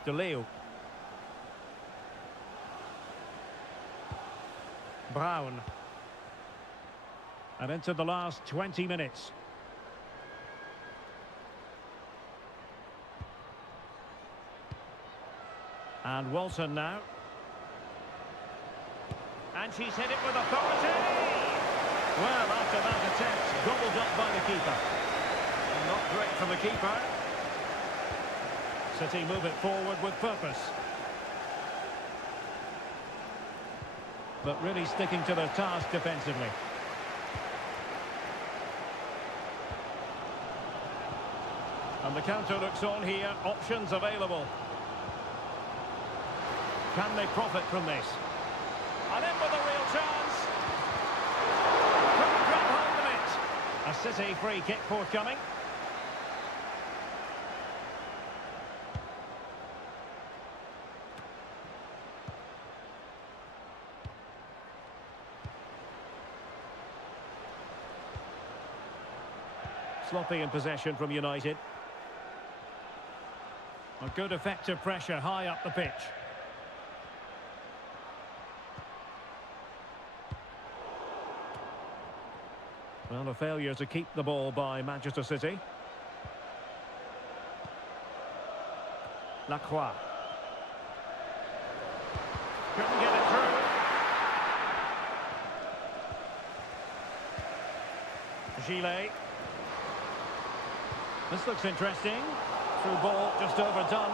De Leeuw. Brown. And into the last 20 minutes. And Walton now. And she's hit it with authority. Well, after that attempt, gobbled up by the keeper. And not great for the keeper. City move it forward with purpose. But really sticking to their task defensively. And the counter looks on here. Options available. Can they profit from this? And in with a real chance. Couldn't grab hold of it. A City free kick forthcoming. Sloppy in possession from United. A good effective pressure high up the pitch. Well, a failure to keep the ball by Manchester City. Lacroix. Couldn't get it through. Gillet. This looks interesting. Through ball, just overdone.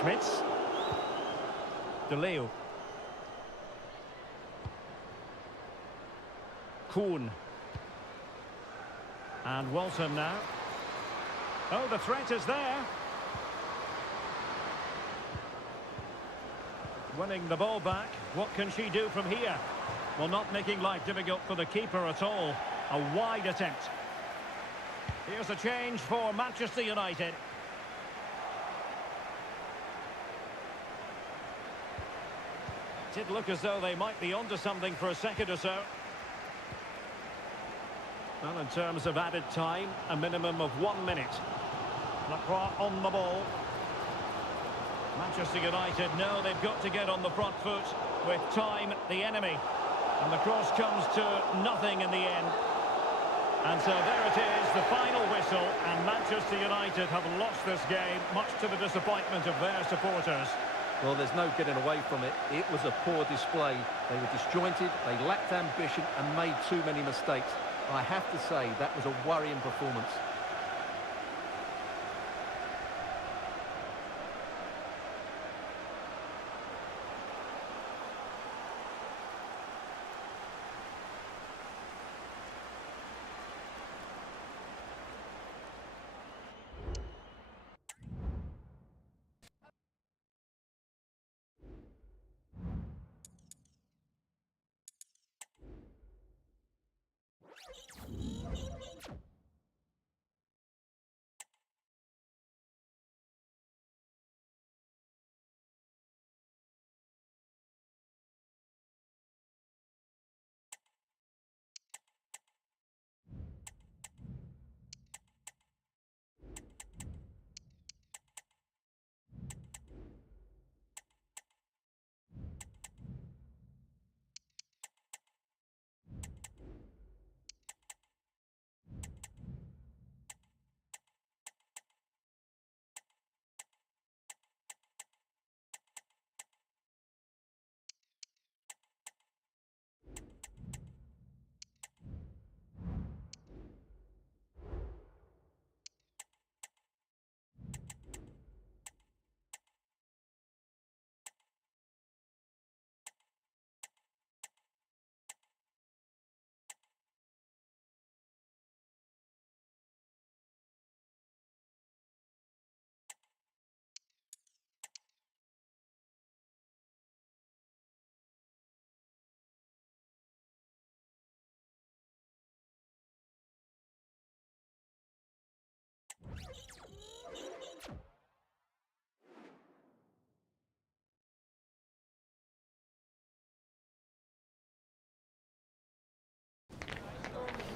Schmitz. De Leeuw. Kuhn. And Walton now. Oh, the threat is there. Winning the ball back. What can she do from here? Well, not making life difficult for the keeper at all. A wide attempt. Here's a change for Manchester United. Did look as though they might be onto something for a second or so. Well, in terms of added time, a minimum of 1 minute. Lacroix on the ball. Manchester United know they've got to get on the front foot with time the enemy. And the cross comes to nothing in the end. And so there it is, the final whistle, and Manchester United have lost this game, much to the disappointment of their supporters. Well, there's no getting away from it. It was a poor display. They were disjointed, they lacked ambition and made too many mistakes. I have to say, that was a worrying performance.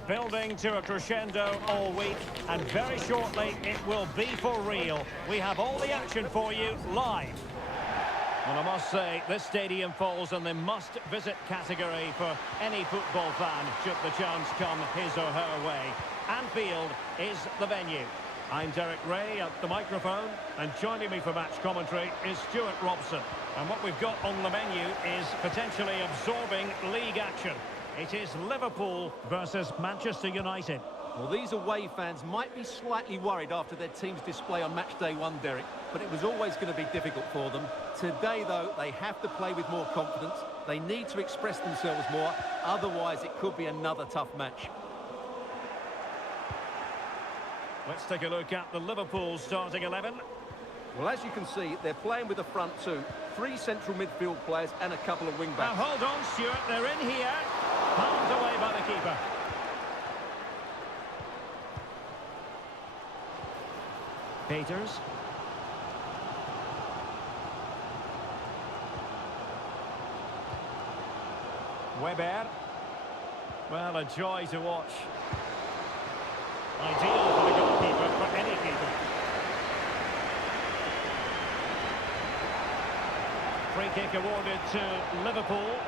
Building to a crescendo all week, and very shortly it will be for real. We have all the action for you live. Well, I must say, this stadium falls in the must-visit category for any football fan, should the chance come his or her way. Anfield is the venue. I'm Derek Ray at the microphone, and joining me for match commentary is Stuart Robson. And what we've got on the menu is potentially absorbing league action. It is Liverpool versus Manchester United. Well, these away fans might be slightly worried after their team's display on match day one, Derek, but it was always going to be difficult for them. Today, though, they have to play with more confidence. They need to express themselves more, otherwise it could be another tough match. Let's take a look at the Liverpool starting 11. Well, as you can see, they're playing with the front two, 3 central midfield players and a couple of wing-backs. Now, hold on, Stuart, they're in here. Palmed away by the keeper. Peters. Weber. Well, a joy to watch. Ideal for the goalkeeper, for any keeper. Free kick awarded to Liverpool.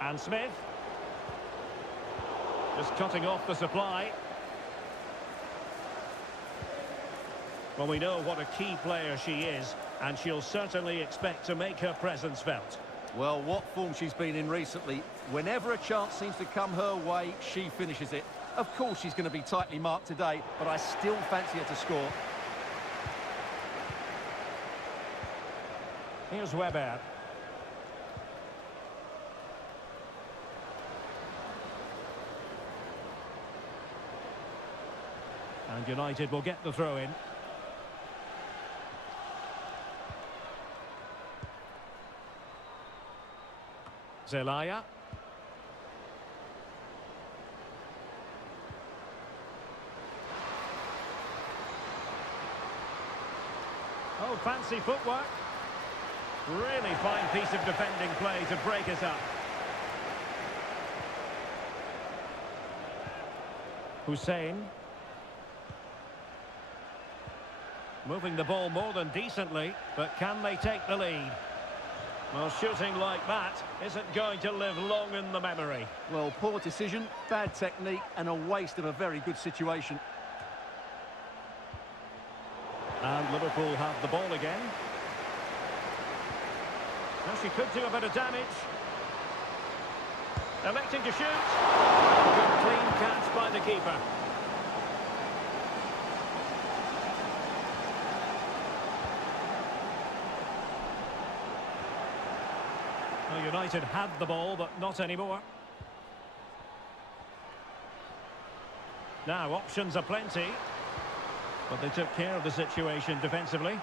And Smith. Just cutting off the supply. Well, we know what a key player she is, and she'll certainly expect to make her presence felt. Well, what form she's been in recently. Whenever a chance seems to come her way, she finishes it. Of course, she's going to be tightly marked today, but I still fancy her to score. Here's Weber. And United will get the throw in. Zelaya. Oh, fancy footwork. Really fine piece of defending play to break us up. Hussein. Moving the ball more than decently, but can they take the lead? Well, shooting like that isn't going to live long in the memory. Well, poor decision, bad technique, and a waste of a very good situation. And Liverpool have the ball again. Now she could do a bit of damage. Electing to shoot. Good clean catch by the keeper. Well, United had the ball, but not anymore. Now, options are plenty. But they took care of the situation defensively.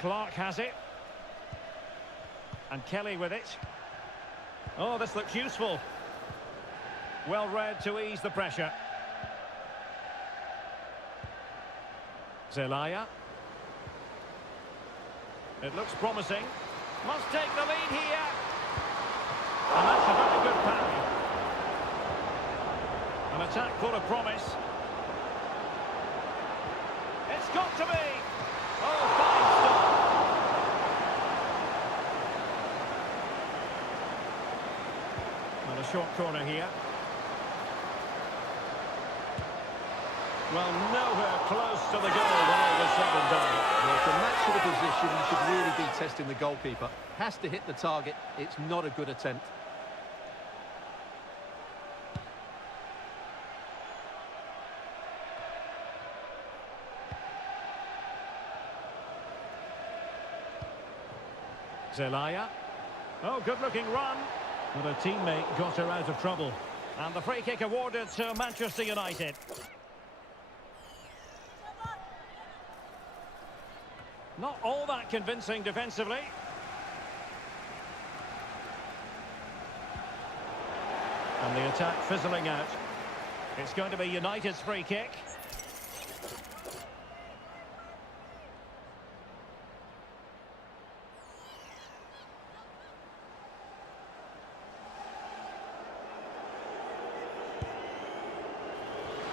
Clark has it. And Kelly with it. Oh, this looks useful. Well read to ease the pressure. Zelaya. It looks promising. Must take the lead here. And that's a very good parry. An attack full of promise. It's got to be. Oh, fine stop. Well, a short corner here. Well, nowhere close to the goal when all was said and done. Well, from that sort of position, you should really be testing the goalkeeper. Has to hit the target. It's not a good attempt. Zelaya. Oh, good-looking run. But a teammate got her out of trouble. And the free kick awarded to Manchester United. Not all that convincing defensively. And the attack fizzling out. It's going to be United's free kick.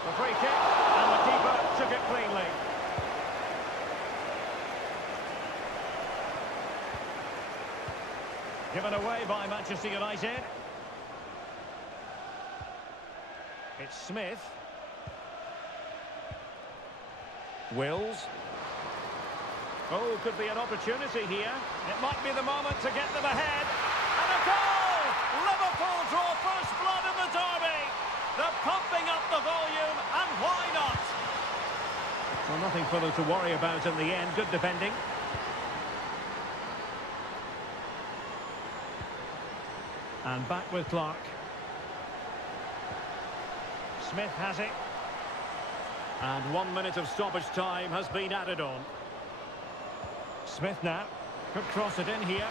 The free kick, and the keeper took it cleanly. Given away by Manchester United. It's Smith. Wills. Oh, could be an opportunity here. It might be the moment to get them ahead. And a goal! Liverpool draw first blood in the derby. They're pumping up the volume, and why not? Well, nothing further to worry about in the end. Good defending. And back with Clark. Smith has it. And 1 minute of stoppage time has been added on. Smith now. Could cross it in here.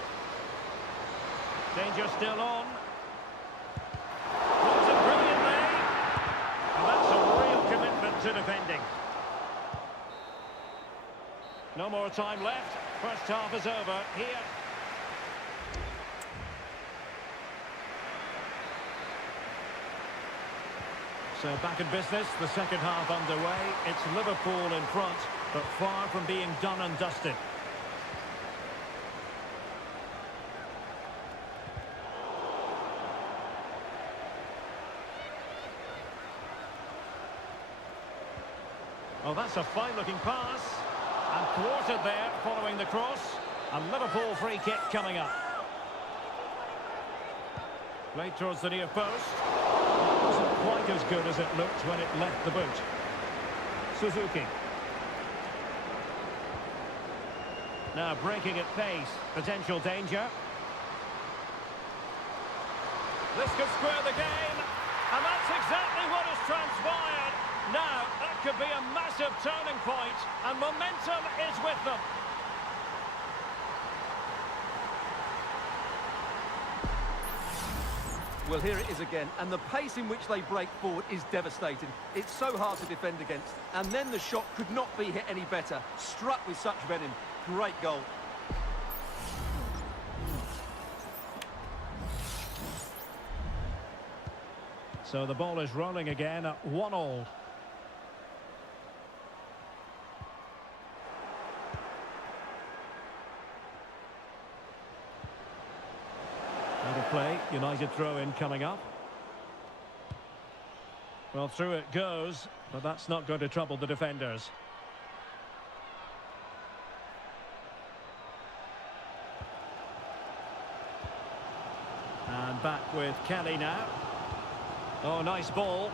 Danger still on. Runs it brilliantly. And that's a real commitment to defending. No more time left. First half is over here. So back in business, the second half underway. It's Liverpool in front, but far from being done and dusted. Oh, that's a fine-looking pass. And thwarted there following the cross. And Liverpool free kick coming up. Played towards the near post. Wasn't quite as good as it looked when it left the boot. Suzuki. Now breaking at pace. Potential danger. This could square the game. And that's exactly what has transpired. Now, that could be a massive turning point. And momentum is with them. Well, here it is again, and the pace in which they break forward is devastating. It's so hard to defend against. And then the shot could not be hit any better. Struck with such venom. Great goal. So the ball is rolling again at 1-1. Out of play, United throw-in coming up. Well, through it goes, but that's not going to trouble the defenders. And back with Kelly now. Oh, nice ball.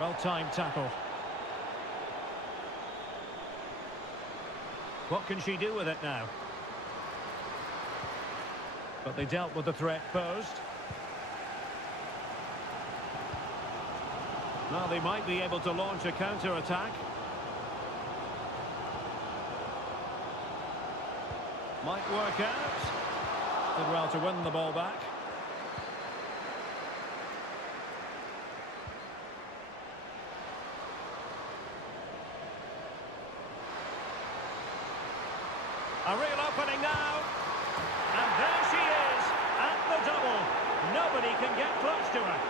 Well-timed tackle. What can she do with it now? But they dealt with the threat posed. Well, they might be able to launch a counter-attack. Might work out. Did well to win the ball back. A real opening now. And there she is, at the double. Nobody can get close to her.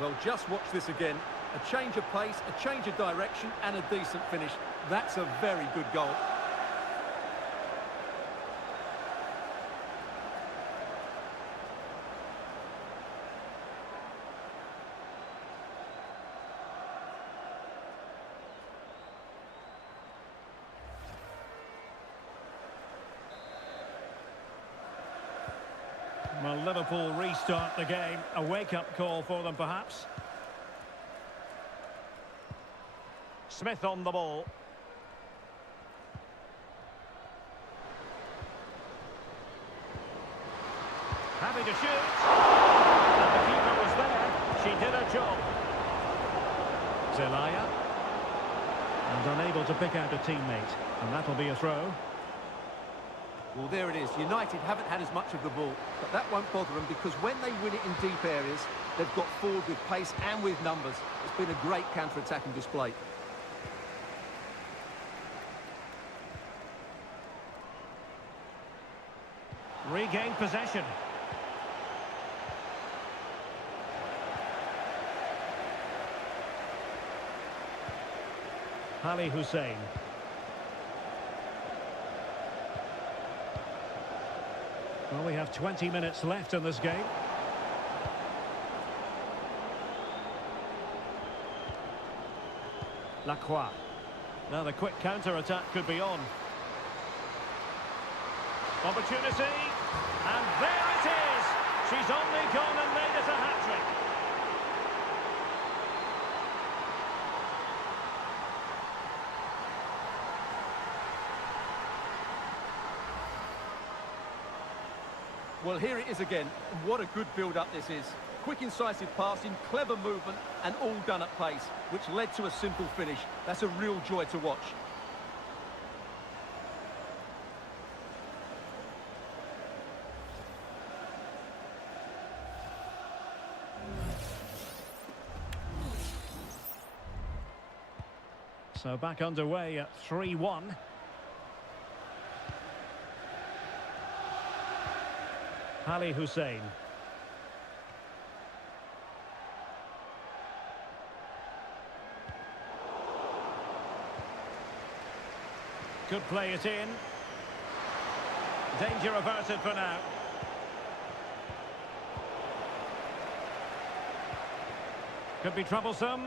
Well, just watch this again. A change of pace, a change of direction, and a decent finish. That's a very good goal. Well, Liverpool restart the game. A wake-up call for them, perhaps. Smith on the ball. Happy to shoot. And the keeper was there. She did her job. Zelaya. And unable to pick out a teammate. And that'll be a throw. Well, there it is. United haven't had as much of the ball, but that won't bother them because when they win it in deep areas, they've got forward with pace and with numbers. It's been a great counter-attacking display. Regained possession. Ali Hussein. Well, we have 20 minutes left in this game. Lacroix. Now the quick counter-attack could be on. Opportunity. And there it is! She's only gone and made it a hat-trick. Well, here it is again. What a good build-up this is. Quick, incisive passing, clever movement, and all done at pace, which led to a simple finish. That's a real joy to watch. So back underway at 3-1. Ali Hussein. Could play it in. Danger averted for now. Could be troublesome.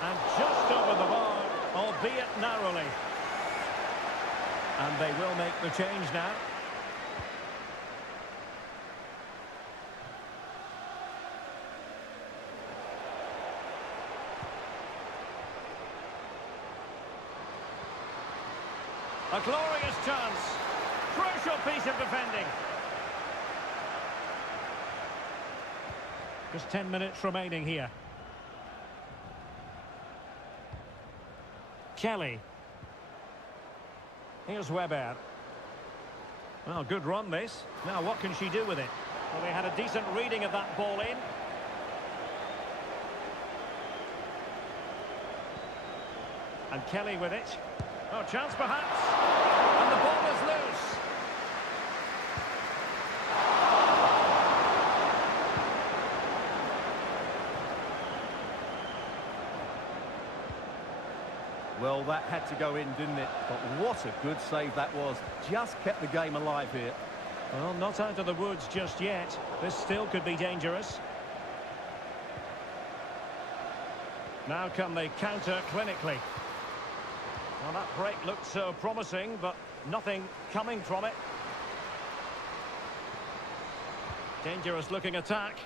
And just over the bar, albeit narrowly. And they will make the change now. A glorious chance. Crucial piece of defending. Just 10 minutes remaining here. Kelly. Here's Weber. Well, good run this. Now what can she do with it? Well, they had a decent reading of that ball in. And Kelly with it. Oh, chance perhaps. And the ball is loose. Well, that had to go in, didn't it? But what a good save that was. Just kept the game alive here. Well, not out of the woods just yet. This still could be dangerous. Now can they counter clinically? Well, that break looked so promising, but nothing coming from it. Dangerous looking attack.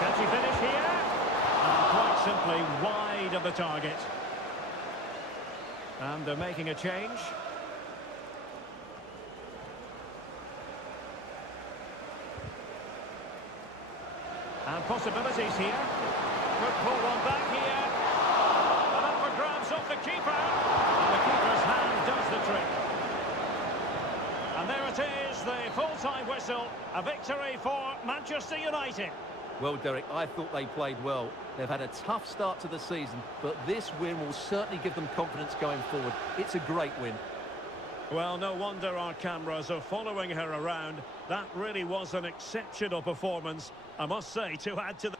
Can she finish here? Quite simply wide of the target. And they're making a change. And possibilities here. Could pull one back here. And up for grabs off the keeper. And the keeper's hand does the trick. And there it is, the full-time whistle. A victory for Manchester United. Well, Derek, I thought they played well. They've had a tough start to the season, but this win will certainly give them confidence going forward. It's a great win. Well, no wonder our cameras are following her around. That really was an exceptional performance, I must say, to add to the...